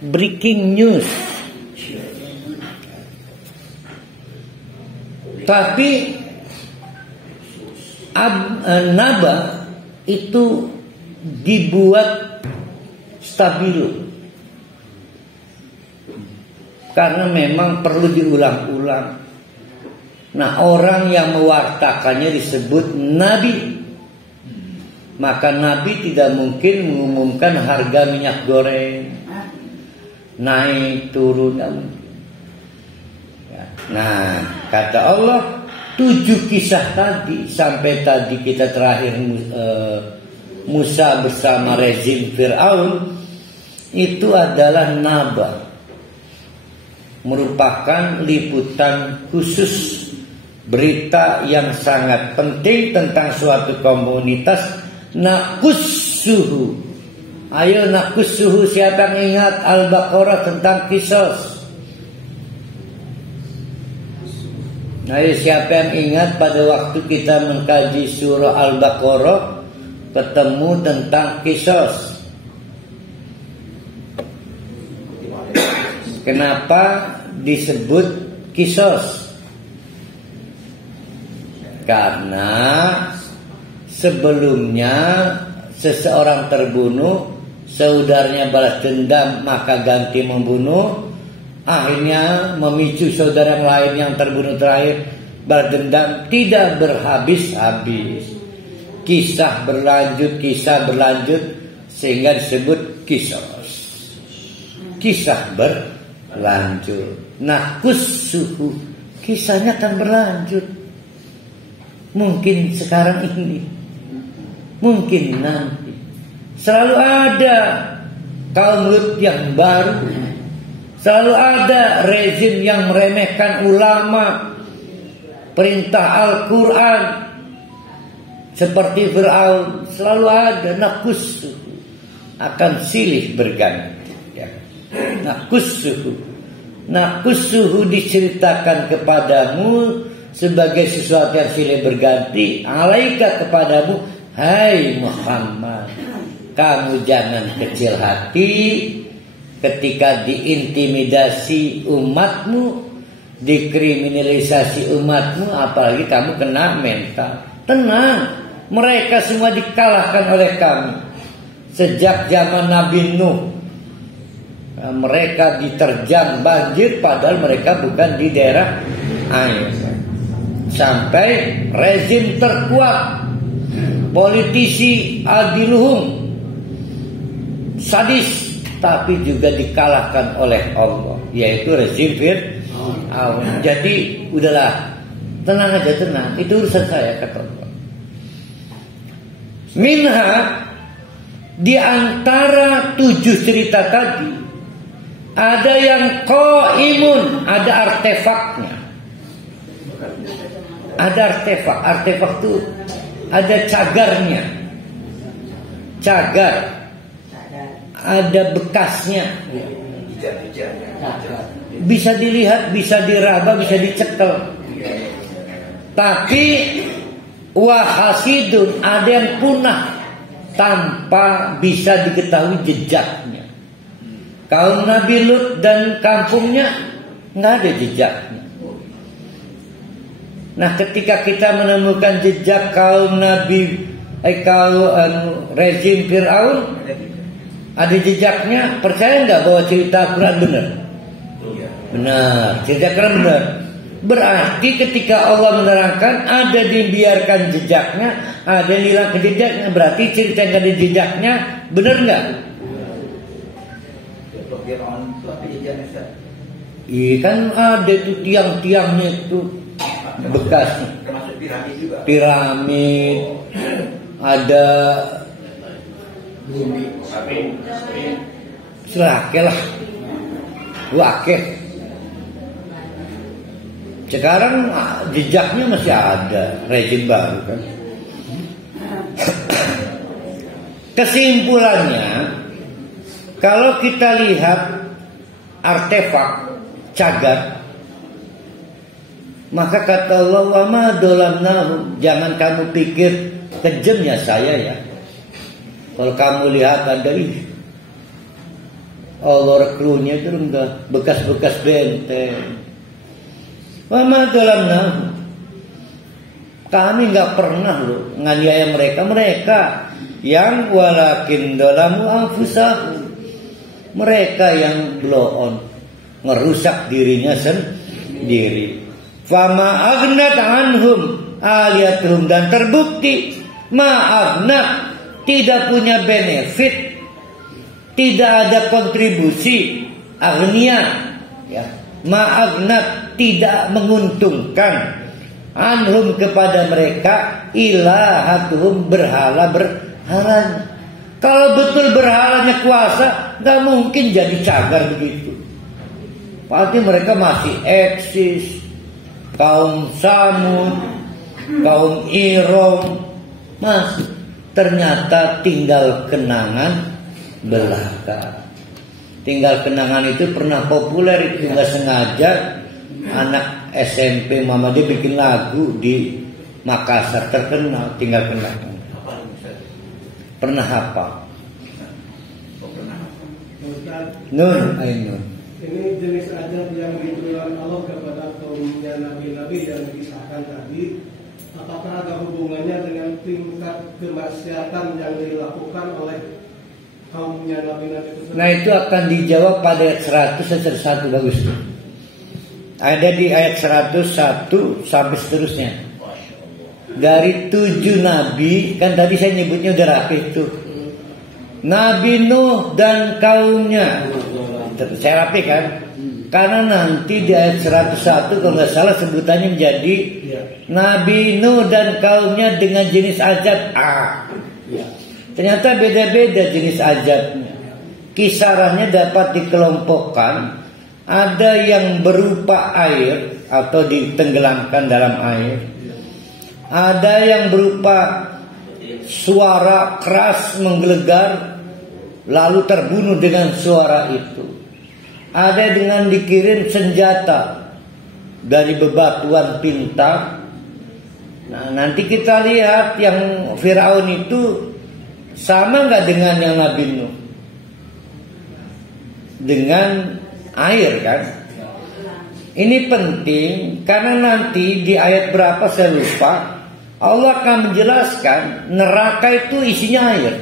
Breaking news. Tapi naba itu dibuat stabil karena memang perlu diulang-ulang. Nah, orang yang mewartakannya disebut nabi. Maka nabi tidak mungkin mengumumkan harga minyak goreng naik turun. Nah, kata Allah 7 kisah tadi, sampai tadi kita terakhir Musa bersama rezim Fir'aun, itu adalah naba, merupakan liputan khusus, berita yang sangat penting tentang suatu komunitas. Nakussuhu, ayo nakussuhu, siapa yang ingat Al-Baqarah tentang kisos? Ayo siapa yang ingat pada waktu kita mengkaji surah Al-Baqarah ketemu tentang kisos? Kenapa disebut kisos? Karena sebelumnya seseorang terbunuh, saudaranya balas dendam maka ganti membunuh. Akhirnya memicu saudara yang lain yang terbunuh terakhir balas dendam, tidak berhabis-habis. Kisah berlanjut sehingga disebut kisos. Kisah lanjut. Naqussuhu, kisahnya akan berlanjut. Mungkin sekarang ini, mungkin nanti. Selalu ada kaum Lut yang baru, selalu ada rezim yang meremehkan ulama, perintah Al-Quran, seperti Fir'aun. Selalu ada. Naqussuhu, akan silih berganti ya. Naqussuhu diceritakan kepadamu sebagai sesuatu yang silih berganti. Alaika, kepadamu, hai Muhammad, kamu jangan kecil hati ketika diintimidasi umatmu, dikriminalisasi umatmu, apalagi kamu kena mental. Tenang, mereka semua dikalahkan oleh kami. Sejak zaman Nabi Nuh, mereka diterjang banjir padahal mereka bukan di daerah air. Sampai rezim terkuat, politisi adiluhum, sadis, tapi juga dikalahkan oleh Allah, yaitu rezim Fir'aun. Jadi udahlah, tenang aja, tenang, itu urusan saya, kata Allah. Minha, di antara 7 cerita tadi, ada yang qaimun, ada artefaknya. Ada artefak itu ada cagarnya, cagar, ada bekasnya, bisa dilihat, bisa diraba, bisa dicekel. Tapi wahasidun, ada yang punah tanpa bisa diketahui jejaknya. Kaum Nabi Lut dan kampungnya nggak ada jejaknya. Nah, ketika kita menemukan jejak kaum Nabi, rezim Fir'aun, ada jejaknya, percaya nggak bahwa cerita Quran benar? Benar, cerita Quran benar. Berarti ketika Allah menerangkan, ada dibiarkan jejaknya, ada yang hilang jejaknya, berarti cerita yang ada jejaknya benar nggak? Iya kan ada tuh tiang-tiangnya itu bekas, termasuk piramid juga. Piramid, ada Bumi. selake lah, wakeh. Sekarang jejaknya masih ada, rezim baru kan. Kesimpulannya, kalau kita lihat artefak cagar, maka kata Allah, wa ma dolamnahum, jangan kamu pikir kejamnya saya ya. Kalau kamu lihat ada Allah rekrunya itu enggak bekas-bekas benteng. Wa ma dolamnahum, kami enggak pernah loh nganiaya mereka. Mereka yang walakin dolamu anfusahum, mereka yang blow on, ngerusak dirinya sendiri. Fama aghnat anhum aliyatuhum, dan terbukti ma'aghnat, tidak punya benefit, tidak ada kontribusi. Aghnia ya, ma'aghnat, tidak menguntungkan, anhum, kepada mereka, ilahatuhum, berhala berhalanya. Kalau betul berhalanya kuasa, gak mungkin jadi cagar begitu. Pasti mereka masih eksis. Kaum Samud, kaum Irom, masih ternyata tinggal kenangan belaka. Tinggal kenangan itu pernah populer, itu nggak sengaja anak SMP Muhammadiyah bikin lagu di Makassar, terkenal, tinggal kenangan. Pernah apa? Nun, Ainun. Ini jenis azab yang diturunkan Allah kepada kaumnya nabi-nabi yang dikisahkan tadi. Apakah ada hubungannya dengan tingkat kemaksiatan yang dilakukan oleh kaumnya nabi-nabi tersebut? Nah, itu akan dijawab pada ayat 101, bagus. Ada di ayat 101 sampai seterusnya. Dari 7 nabi, kan tadi saya nyebutnya udah rapi itu. Nabi Nuh dan kaumnya saya rapikan. Karena nanti di ayat 101 kalau nggak salah sebutannya menjadi Nabi Nuh dan kaumnya dengan jenis azab A. Ternyata beda-beda jenis azabnya. Kisarannya dapat dikelompokkan. Ada yang berupa air atau ditenggelamkan dalam air. Ada yang berupa suara keras menggelegar lalu terbunuh dengan suara itu. Ada dengan dikirim senjata dari bebatuan pintar. Nah, nanti kita lihat yang Firaun itu sama nggak dengan yang Nabi Nuh? Dengan air kan? Ini penting karena nanti di ayat berapa saya lupa, Allah akan menjelaskan neraka itu isinya air.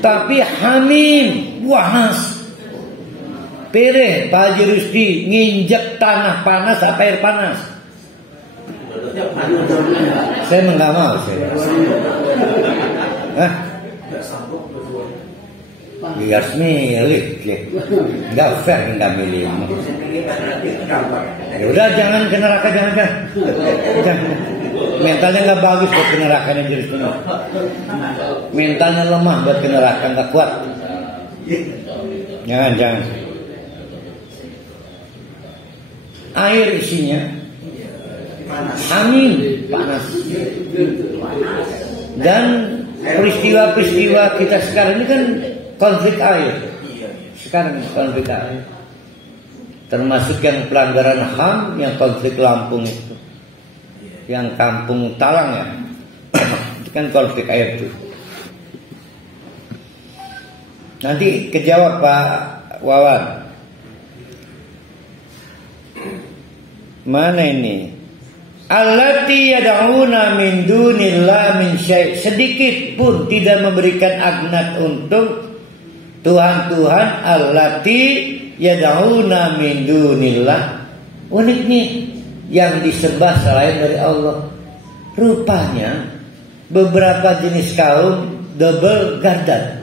Tapi hamim, panas. Pereh Pak Haji Rusdi nginjek tanah panas apa air panas? Saya nggak mau saya. Hah? Biar milih, nggak fair nggak milih. Ya udah jangan ke neraka jangan. Mentalnya nggak bagus buat ke neraka yang jadi penuh. Mentalnya lemah buat ke neraka nggak kuat. Jangan. Air isinya angin panas. Dan peristiwa-peristiwa kita sekarang ini kan konflik air. Sekarang konflik air. Termasuk yang pelanggaran HAM, yang konflik Lampung itu. Yang kampung Talang ya. Itu kan konflik air itu. Nanti kejawab Pak Wawan. Mana ini? Allati yad'una min dunillah min syai'. Sedikit pun tidak memberikan agnat untuk Tuhan-Tuhan allati yad'una min dunillah. Unik nih, yang disembah selain dari Allah. Rupanya beberapa jenis kaum double gardan.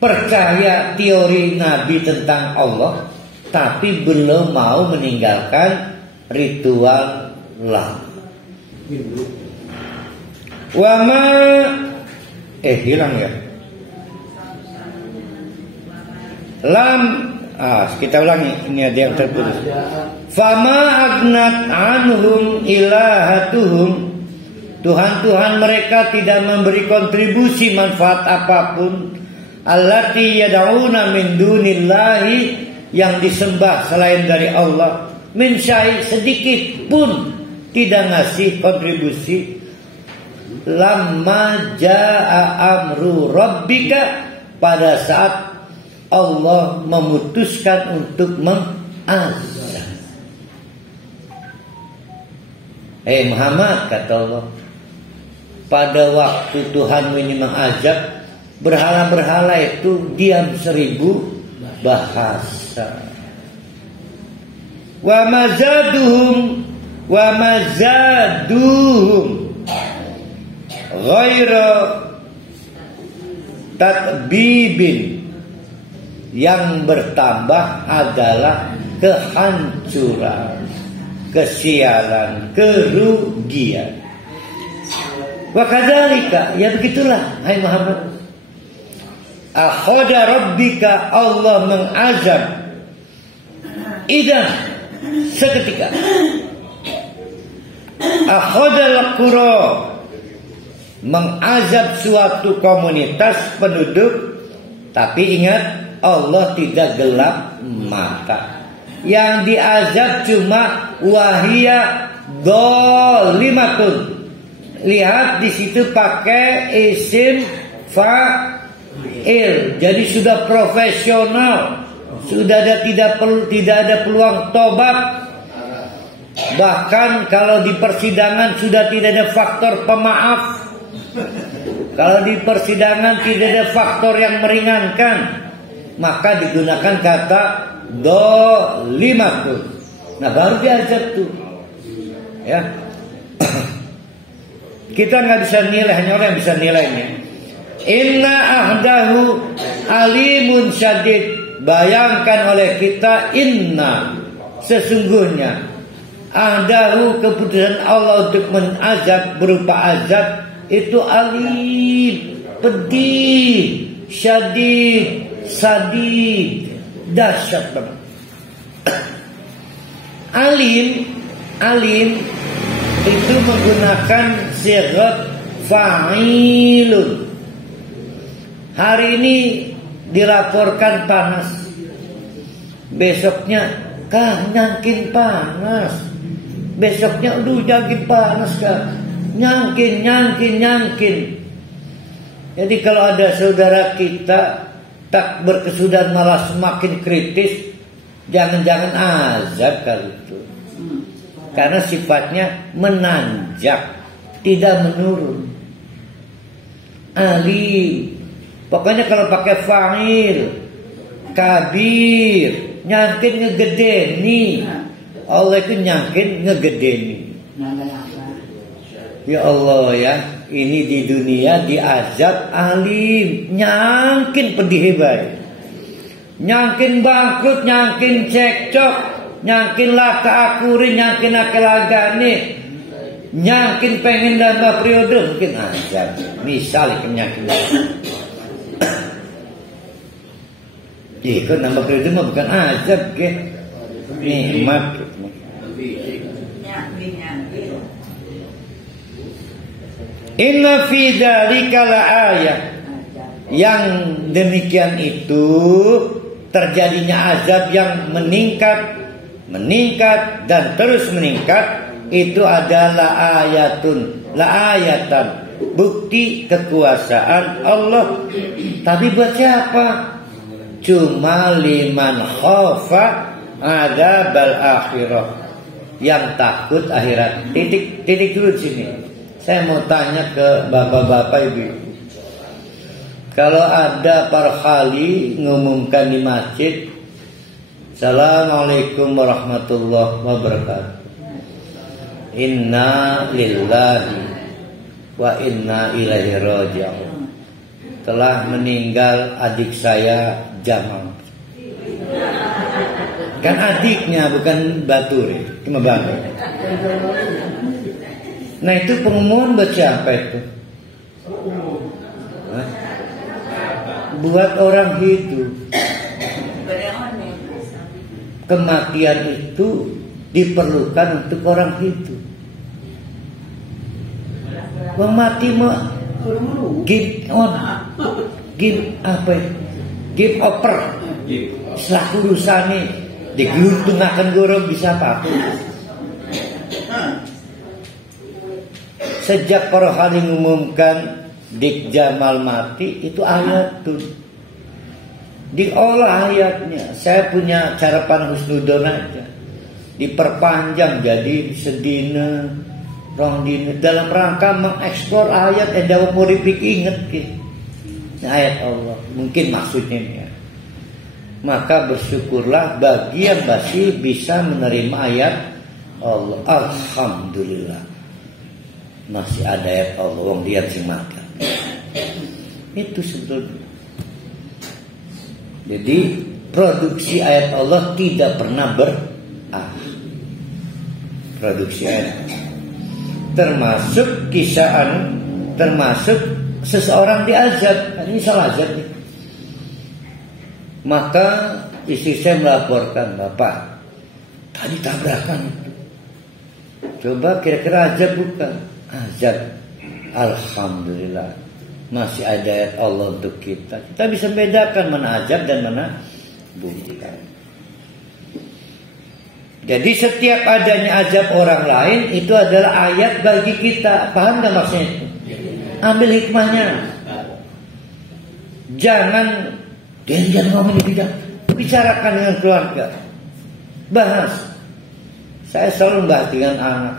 Percaya teori Nabi tentang Allah, tapi belum mau meninggalkan ritual lama. Wama hilang ya. Lam kita ulangi, ini ada yang terputus. Fama agnat anhum ilahatuhum. Tuhan-Tuhan mereka tidak memberi kontribusi manfaat apapun. Allati yad'una min dunillahi, yang disembah selain dari Allah. Min syai', sedikit pun tidak ngasih kontribusi. Lamma jaa amru rabbika, pada saat Allah memutuskan untuk mengazab. Muhammad, kata Allah, pada waktu Tuhan ini mengazab, berhala-berhala itu diam 1000 bahasa. Wa mazaduhum ghaira tatbibin, yang bertambah adalah kehancuran, kesialan, kerugian. Wa kadzalika, ya begitulah hai Muhammad. Akhadha rabbika, Allah mengazab. Idan, seketika. Akhadal qura, mengazab suatu komunitas penduduk. Tapi ingat, Allah tidak gelap mata. Yang diazab cuma wahia dhalimatun. Lihat di situ pakai isim fa'il. Jadi sudah profesional. Sudah tidak ada peluang tobat. Bahkan kalau di persidangan sudah tidak ada faktor pemaaf. Kalau di persidangan tidak ada faktor yang meringankan, maka digunakan kata dhalimatun. Nah, baru diazab tuh. Ya. Kita nggak bisa nilai, hanya orang yang bisa nilainya. Inna ahdahu alimun syadid. Bayangkan oleh kita, inna, sesungguhnya ahdahu, keputusan Allah untuk mengazab berupa azab itu alim, pedih, syadid, sadid, dahsyat banget. Alim itu menggunakan sighat fa'ilun. Hari ini dilaporkan panas, besoknya nyangkin panas, besoknya nyangkin panas nyangkin. Jadi kalau ada saudara kita tak berkesudahan malah semakin kritis, jangan-jangan azab kali itu. Karena sifatnya menanjak, tidak menurun. Ali, pokoknya kalau pakai fa'il, kabir, nyangkin ngegedeni. Allah itu nyangkin ngegedeni. Ya Allah ya, ini di dunia diazab alim, nyangkin pedih hebat, nyangkin bangkrut, nyangkin cekcok, nyangkin laka akuri, nyangkin akelagane, nyangkin pengen nambah periode, mungkin azab. Misal nyangkin ikut nambah periode mah bukan azab ke, nikmat. Inna fi dzalika laayah. Yang demikian itu terjadinya azab yang meningkat dan terus meningkat, itu adalah ayatan, bukti kekuasaan Allah. Tapi buat siapa? Cuma liman khafa adzabal akhirah, yang takut akhirat. Titik dulu di sini. Saya mau tanya ke bapak-bapak ibu, kalau ada para khali ngumumkan di masjid, Assalamualaikum warahmatullahi wabarakatuh, inna lillahi wa inna ilaihi raji'un, telah meninggal adik saya Jamal. Kan adiknya, bukan Baturi, cuma Bang. Nah itu pengumuman buat siapa itu? Buat orang hidup. Kematian itu diperlukan untuk orang hidup. Orang mati mah give over. Selaku urusane digeluntungaken goro bisa apa? Sejak para khali mengumumkan Dik Jamal mati, itu ayat tuh diolah ayatnya. Saya punya carapan husnudon aja, diperpanjang jadi sedina, rong dina, dalam rangka mengekspor ayat yang muripik inget gitu. Ayat Allah, mungkin maksudnya ya. Maka bersyukurlah bagi yang masih bisa menerima ayat Allah. Alhamdulillah, masih ada ayat Allah, wong lihat sing makan. Itu sebetulnya. Jadi produksi ayat Allah tidak pernah produksi ayat, termasuk kisah termasuk seseorang diazab. Ini salah azab nih. Maka istri saya melaporkan, Bapak, tadi tabrakan itu. Coba kira-kira azab bukan? Azab. Alhamdulillah, masih ada ayat Allah untuk kita. Kita bisa bedakan mana azab dan mana bukan. Jadi setiap adanya azab orang lain itu adalah ayat bagi kita. Paham gak maksudnya itu? Ambil hikmahnya. Jangan ngomong di bidang. Bicarakan dengan keluarga. Bahas. Saya selalu membahas dengan anak,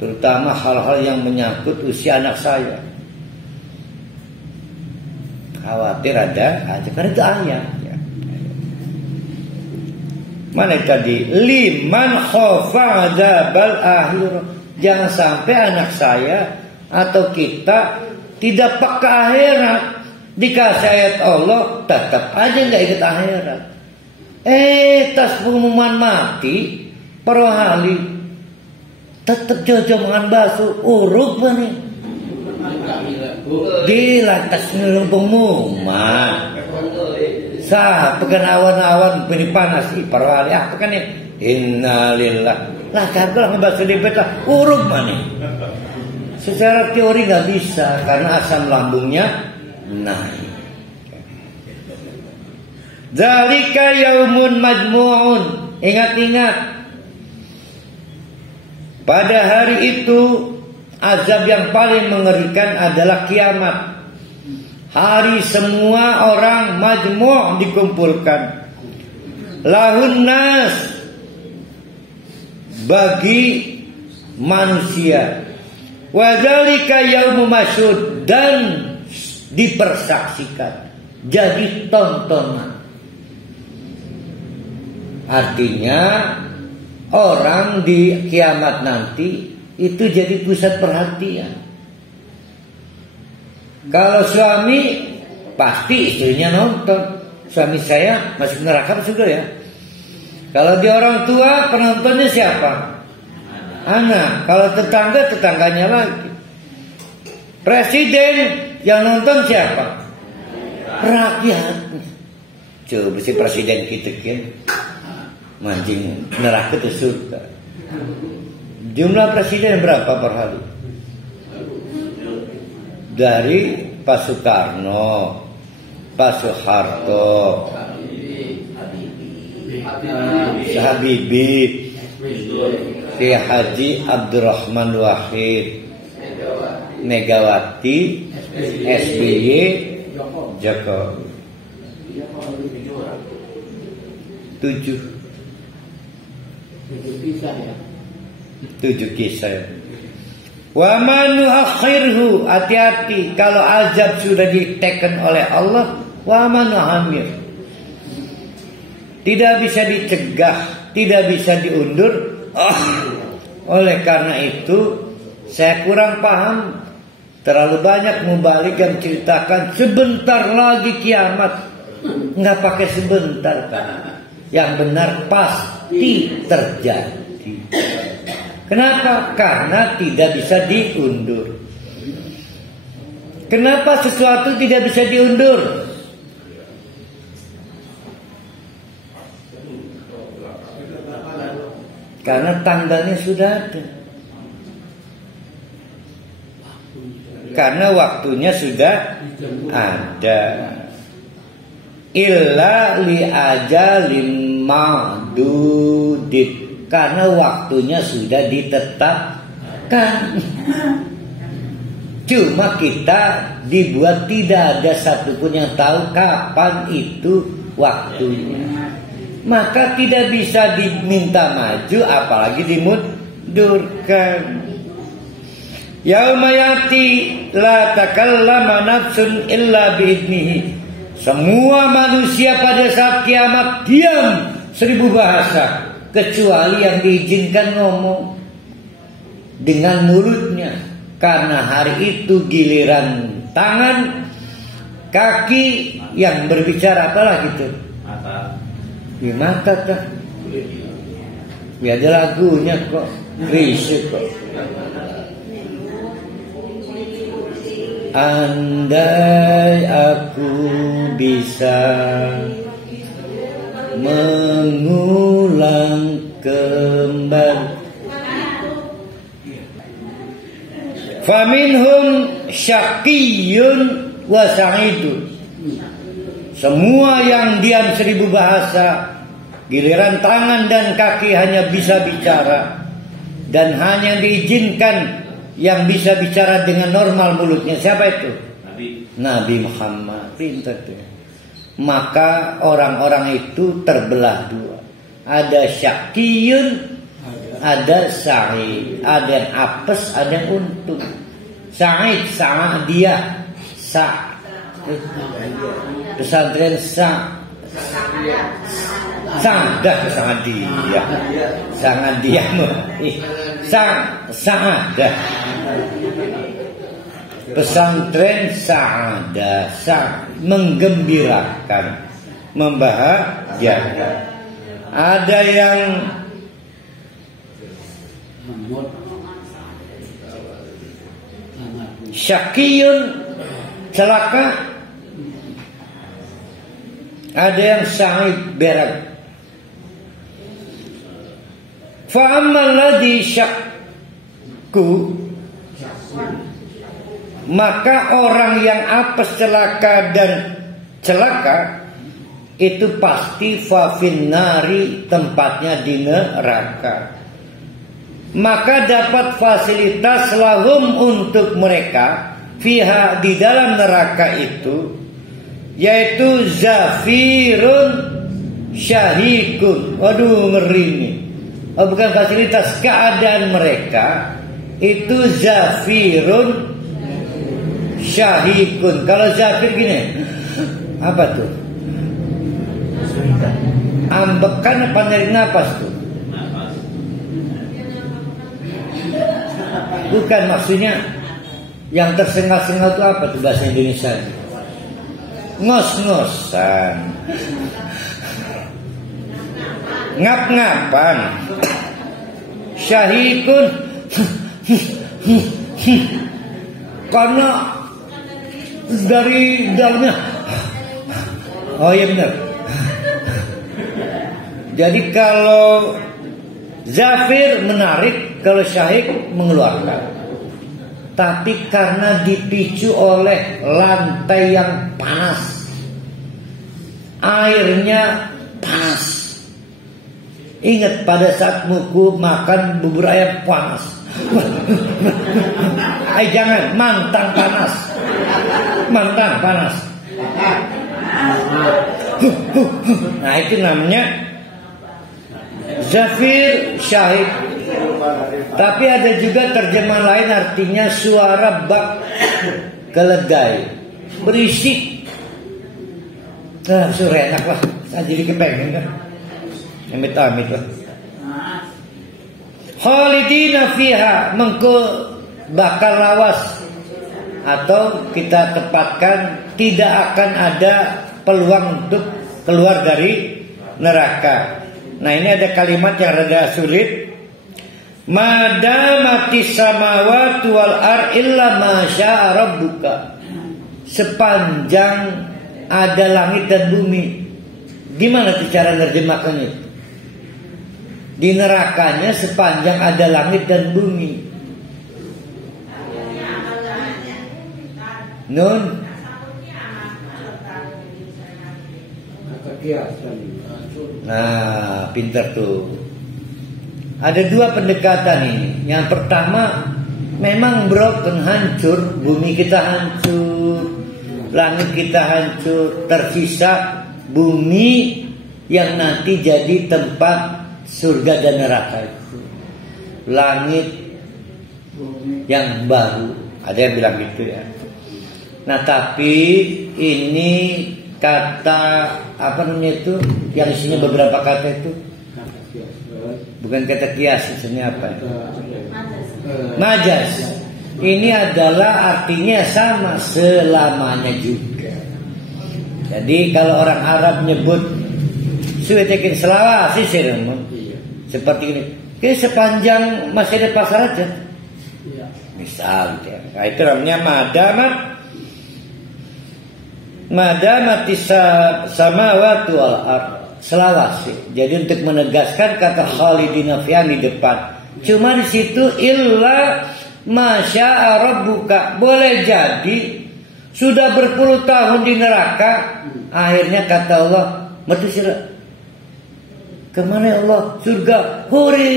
terutama hal-hal yang menyangkut usia anak saya. Khawatir ada aja, karena itu ayat ya. Mana tadi? Liman khafa adzabal akhirah. Jangan sampai anak saya atau kita tidak peka akhirat, dikasih ayat Allah tetap aja nggak ikut akhirat. Tas pengumuman mati perwahali tetap jojo makan bakso uruk nih di lantas ngelung pengumuman sah pekan awan-awan beri panas perwahali pekan nih innalillah lah kagak ngebahas di peta uruk nih. Secara teori nggak bisa karena asam lambungnya naik. Zalika yaumun majmu'un. Ingat-ingat. Pada hari itu azab yang paling mengerikan adalah kiamat. Hari semua orang majmu' dikumpulkan. Lahun nas, bagi manusia. Wa dzalika yaumum masyhud, dan dipersaksikan. Jadi tontonan. Artinya orang di kiamat nanti itu jadi pusat perhatian. Kalau suami pasti istrinya nonton. Suami saya masuk neraka sudah ya. Kalau di orang tua penontonnya siapa? Anak. Kalau tetangga, tetangganya lagi. Presiden yang nonton siapa? Rakyat. Coba si presiden kita kan mancing neraka ke surga. Jumlah presiden berapa per hari? Dari Pak Soekarno, Pak Soeharto, Habibie, Ki Haji Abdurrahman Wahid, Megawati, SBY, Jokowi. 7 kisah. Wa man akhirhu, hati-hati kalau azab sudah diteken oleh Allah. Wa man hamir, tidak bisa dicegah, tidak bisa diundur. Oleh karena itu saya kurang paham. Terlalu banyak mubalik yang ceritakan sebentar lagi kiamat. Nggak pakai sebentar kan. Yang benar pasti terjadi. Kenapa? Karena tidak bisa diundur. Kenapa sesuatu tidak bisa diundur? Karena tanggalnya sudah ada. Karena waktunya sudah ada. Illa li ajalin ma'dudid, karena waktunya sudah ditetapkan. Cuma kita dibuat tidak ada satupun yang tahu kapan itu waktunya. Maka tidak bisa diminta maju, apalagi dimundurkan. Yauma yati la takallama nafsun illa biidnihi. Semua manusia pada saat kiamat diam 1000 bahasa, kecuali yang diizinkan ngomong dengan mulutnya. Karena hari itu giliran tangan, kaki yang berbicara, apalah gitu. Di mata kan. Ya ada lagunya kok, risik kok. Andai aku bisa mengulang kembali. Faminhum syaqiyyun wa sa'idun. Semua yang diam 1000 bahasa, giliran tangan dan kaki hanya bisa bicara, dan hanya diizinkan yang bisa bicara dengan normal mulutnya. Siapa itu? Nabi Muhammad. Pintar tuh. Maka orang-orang itu terbelah dua. Ada syaqiyun, ada sa'id. Ada yang apes, ada yang untung. Sa'id, sa'adiyah. Pesantren Sa'adah, Sa'adiyah. Sa'adah. Pesantren sa'ada, menggembirakan, membahagiakan. Ada yang syakiyun, celaka. Ada yang sa'id, berat. Fa'ammal ladzi syakku, maka orang yang apes, celaka dan celaka itu pasti fafin nari, tempatnya di neraka. Maka dapat fasilitas lahum untuk mereka fiha, di dalam neraka itu, yaitu zafirun syahikun. Waduh, ngeri nih. Oh, bukan fasilitas, keadaan mereka itu zafirun syahikun. Kalau zafir gini, apa tuh? Ambekan apa narik napas tuh? Bukan, maksudnya yang tersengal-sengal itu apa tuh bahasa Indonesia? Ngos-ngosan, ngap-ngapan, syahikun. Karena dari dalamnya. Oh iya benar. Jadi kalau zafir menarik, kalau syahik mengeluarkan. Tapi karena dipicu oleh lantai yang panas, airnya panas. Ingat pada saat muku makan bubur ayam panas. Jangan, mantang panas. Mantang panas. Nah, itu namanya zafir syahid. Tapi ada juga terjemahan lain, artinya suara bak keledai, berisik. Nah, suara enak lah. Saya jadi kepengen kan. Amit-amit lah. Khalidina fiha, mengko bakal lawas, atau kita tepatkan tidak akan ada peluang untuk keluar dari neraka. Nah, ini ada kalimat yang rada sulit. Madamatis samawati wal ar illa ma syaa rabbuka. Sepanjang ada langit dan bumi. Gimana tuh cara nerjemahkannya? Di nerakanya sepanjang ada langit dan bumi. Nun. Nah, pintar tuh. Ada dua pendekatan ini. Yang pertama, memang broken, hancur, bumi kita hancur, langit kita hancur, tersisa bumi yang nanti jadi tempat surga dan neraka itu. Langit yang baru. Ada yang bilang gitu ya. Nah, tapi ini kata apa namanya itu, yang isinya beberapa kata itu, bukan kata kias, isinya apa? Majas. Ini adalah artinya sama, selamanya juga. Jadi kalau orang Arab nyebut suwetekin selawasi seperti ini, sepanjang masih ada pasar aja. Misal ya. Nah, itu namanya madamatis samawati wal ardh, selawasi. Jadi untuk menegaskan kata khalidina fiha di depan. Cuma di situ illa masya'a rabbuka. Boleh jadi sudah berpuluh tahun di neraka, akhirnya kata Allah, "Metu sira. Kemana ya Allah? Surga. Hore."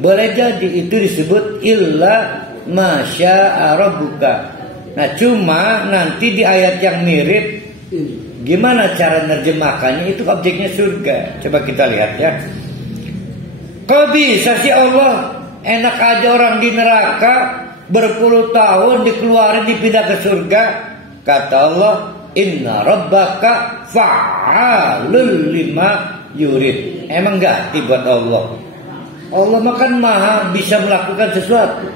Boleh jadi itu disebut illa masya'a rabbuka. Nah, cuma nanti di ayat yang mirip, gimana cara nerjemahkannya, itu objeknya surga. Coba kita lihat ya. Kok bisa sih Allah, enak aja orang di neraka berpuluh tahun dikeluarin dipindah ke surga. Kata Allah, inna rabbaka fa'alul lima yurid. Emang ganti buat Allah. Allah makan maha bisa melakukan sesuatu.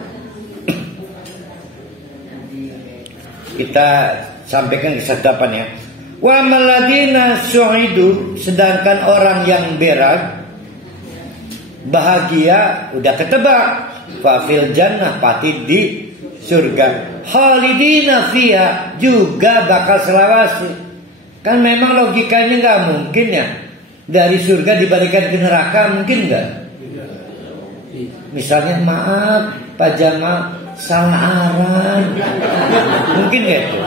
kita sampaikan kesadapan ya. Wa maladina su'idu, sedangkan orang yang berak bahagia udah ketebak, fa fil jannah, pati di surga, khalidina fiha, juga bakal selawasi. Kan memang logikanya nggak mungkin ya, dari surga dibalikan ke neraka, mungkin nggak? Misalnya maaf Pak Jamal, salah arah, mungkin nggak itu?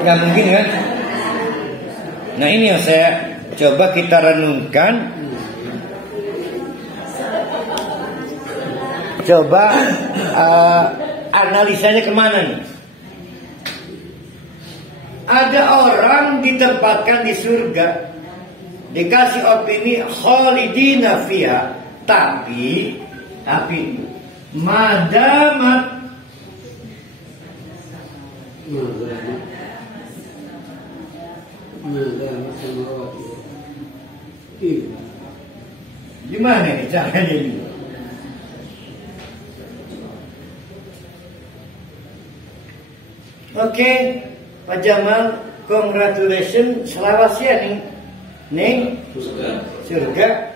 Nggak mungkin kan? Nah ini yang saya coba kita renungkan. Coba analisanya kemana nih? Ada orang ditempatkan di surga, dikasih opini khalidina fiha, tapi madamat gimana nih caranya ini? Oke, Pak Jamal, congratulations, selamat siang nih, surga,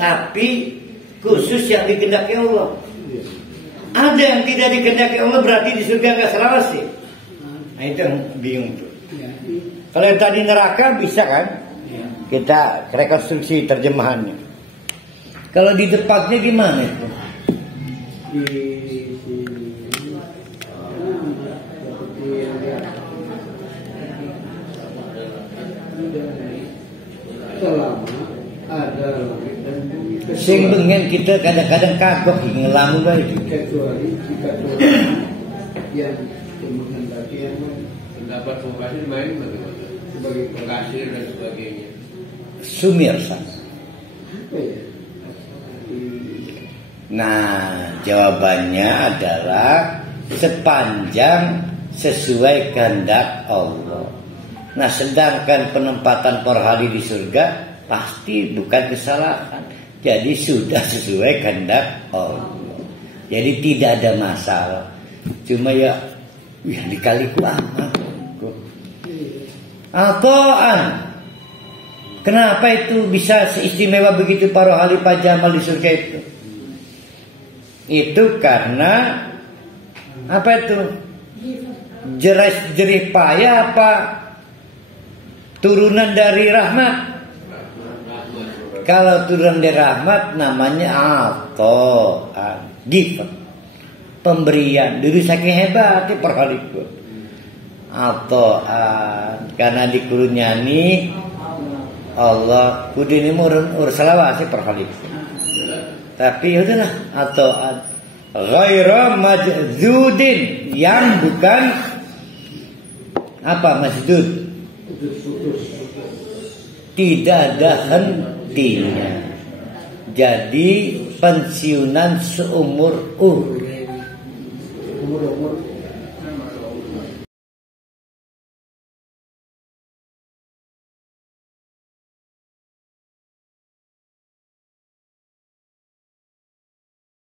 tapi khusus yang dikehendaki Allah. Ada yang tidak dikehendaki Allah, berarti di surga nggak selamat sih. Nah itu yang bingung tuh. Kalau yang tadi neraka bisa kan? Kita rekonstruksi terjemahannya. Kalau di depannya gimana itu? Sing bengen kita kadang-kadang kagok ngelamun bae kecuali yang menghendaki yang pendapat pembahasan main bagaimana sebagai pengkasir dan sebagainya. Sumirsa. Nah, jawabannya adalah sepanjang sesuai kehendak Allah. Nah, sedangkan penempatan para ahli di surga pasti bukan kesalahan. Jadi sudah sesuai kehendak Allah. Jadi tidak ada masalah. Cuma ya dikaliku amat. Apaan? Kenapa itu bisa seistimewa begitu para ahli Pak Jamal di surga itu? Itu karena apa itu? Jerih payah apa? Turunan dari rahmat. Kalau turunan dari rahmat namanya ato'an, gift, pemberian. Dulu saking hebat para ahli ato'an, karena dikurunyani Allah kudu ini urus selawasi perkali. Tapi udahlah ato'an ghaira majzudin, yang bukan apa masjud, tidak ada hentinya. Jadi pensiunan seumur umur.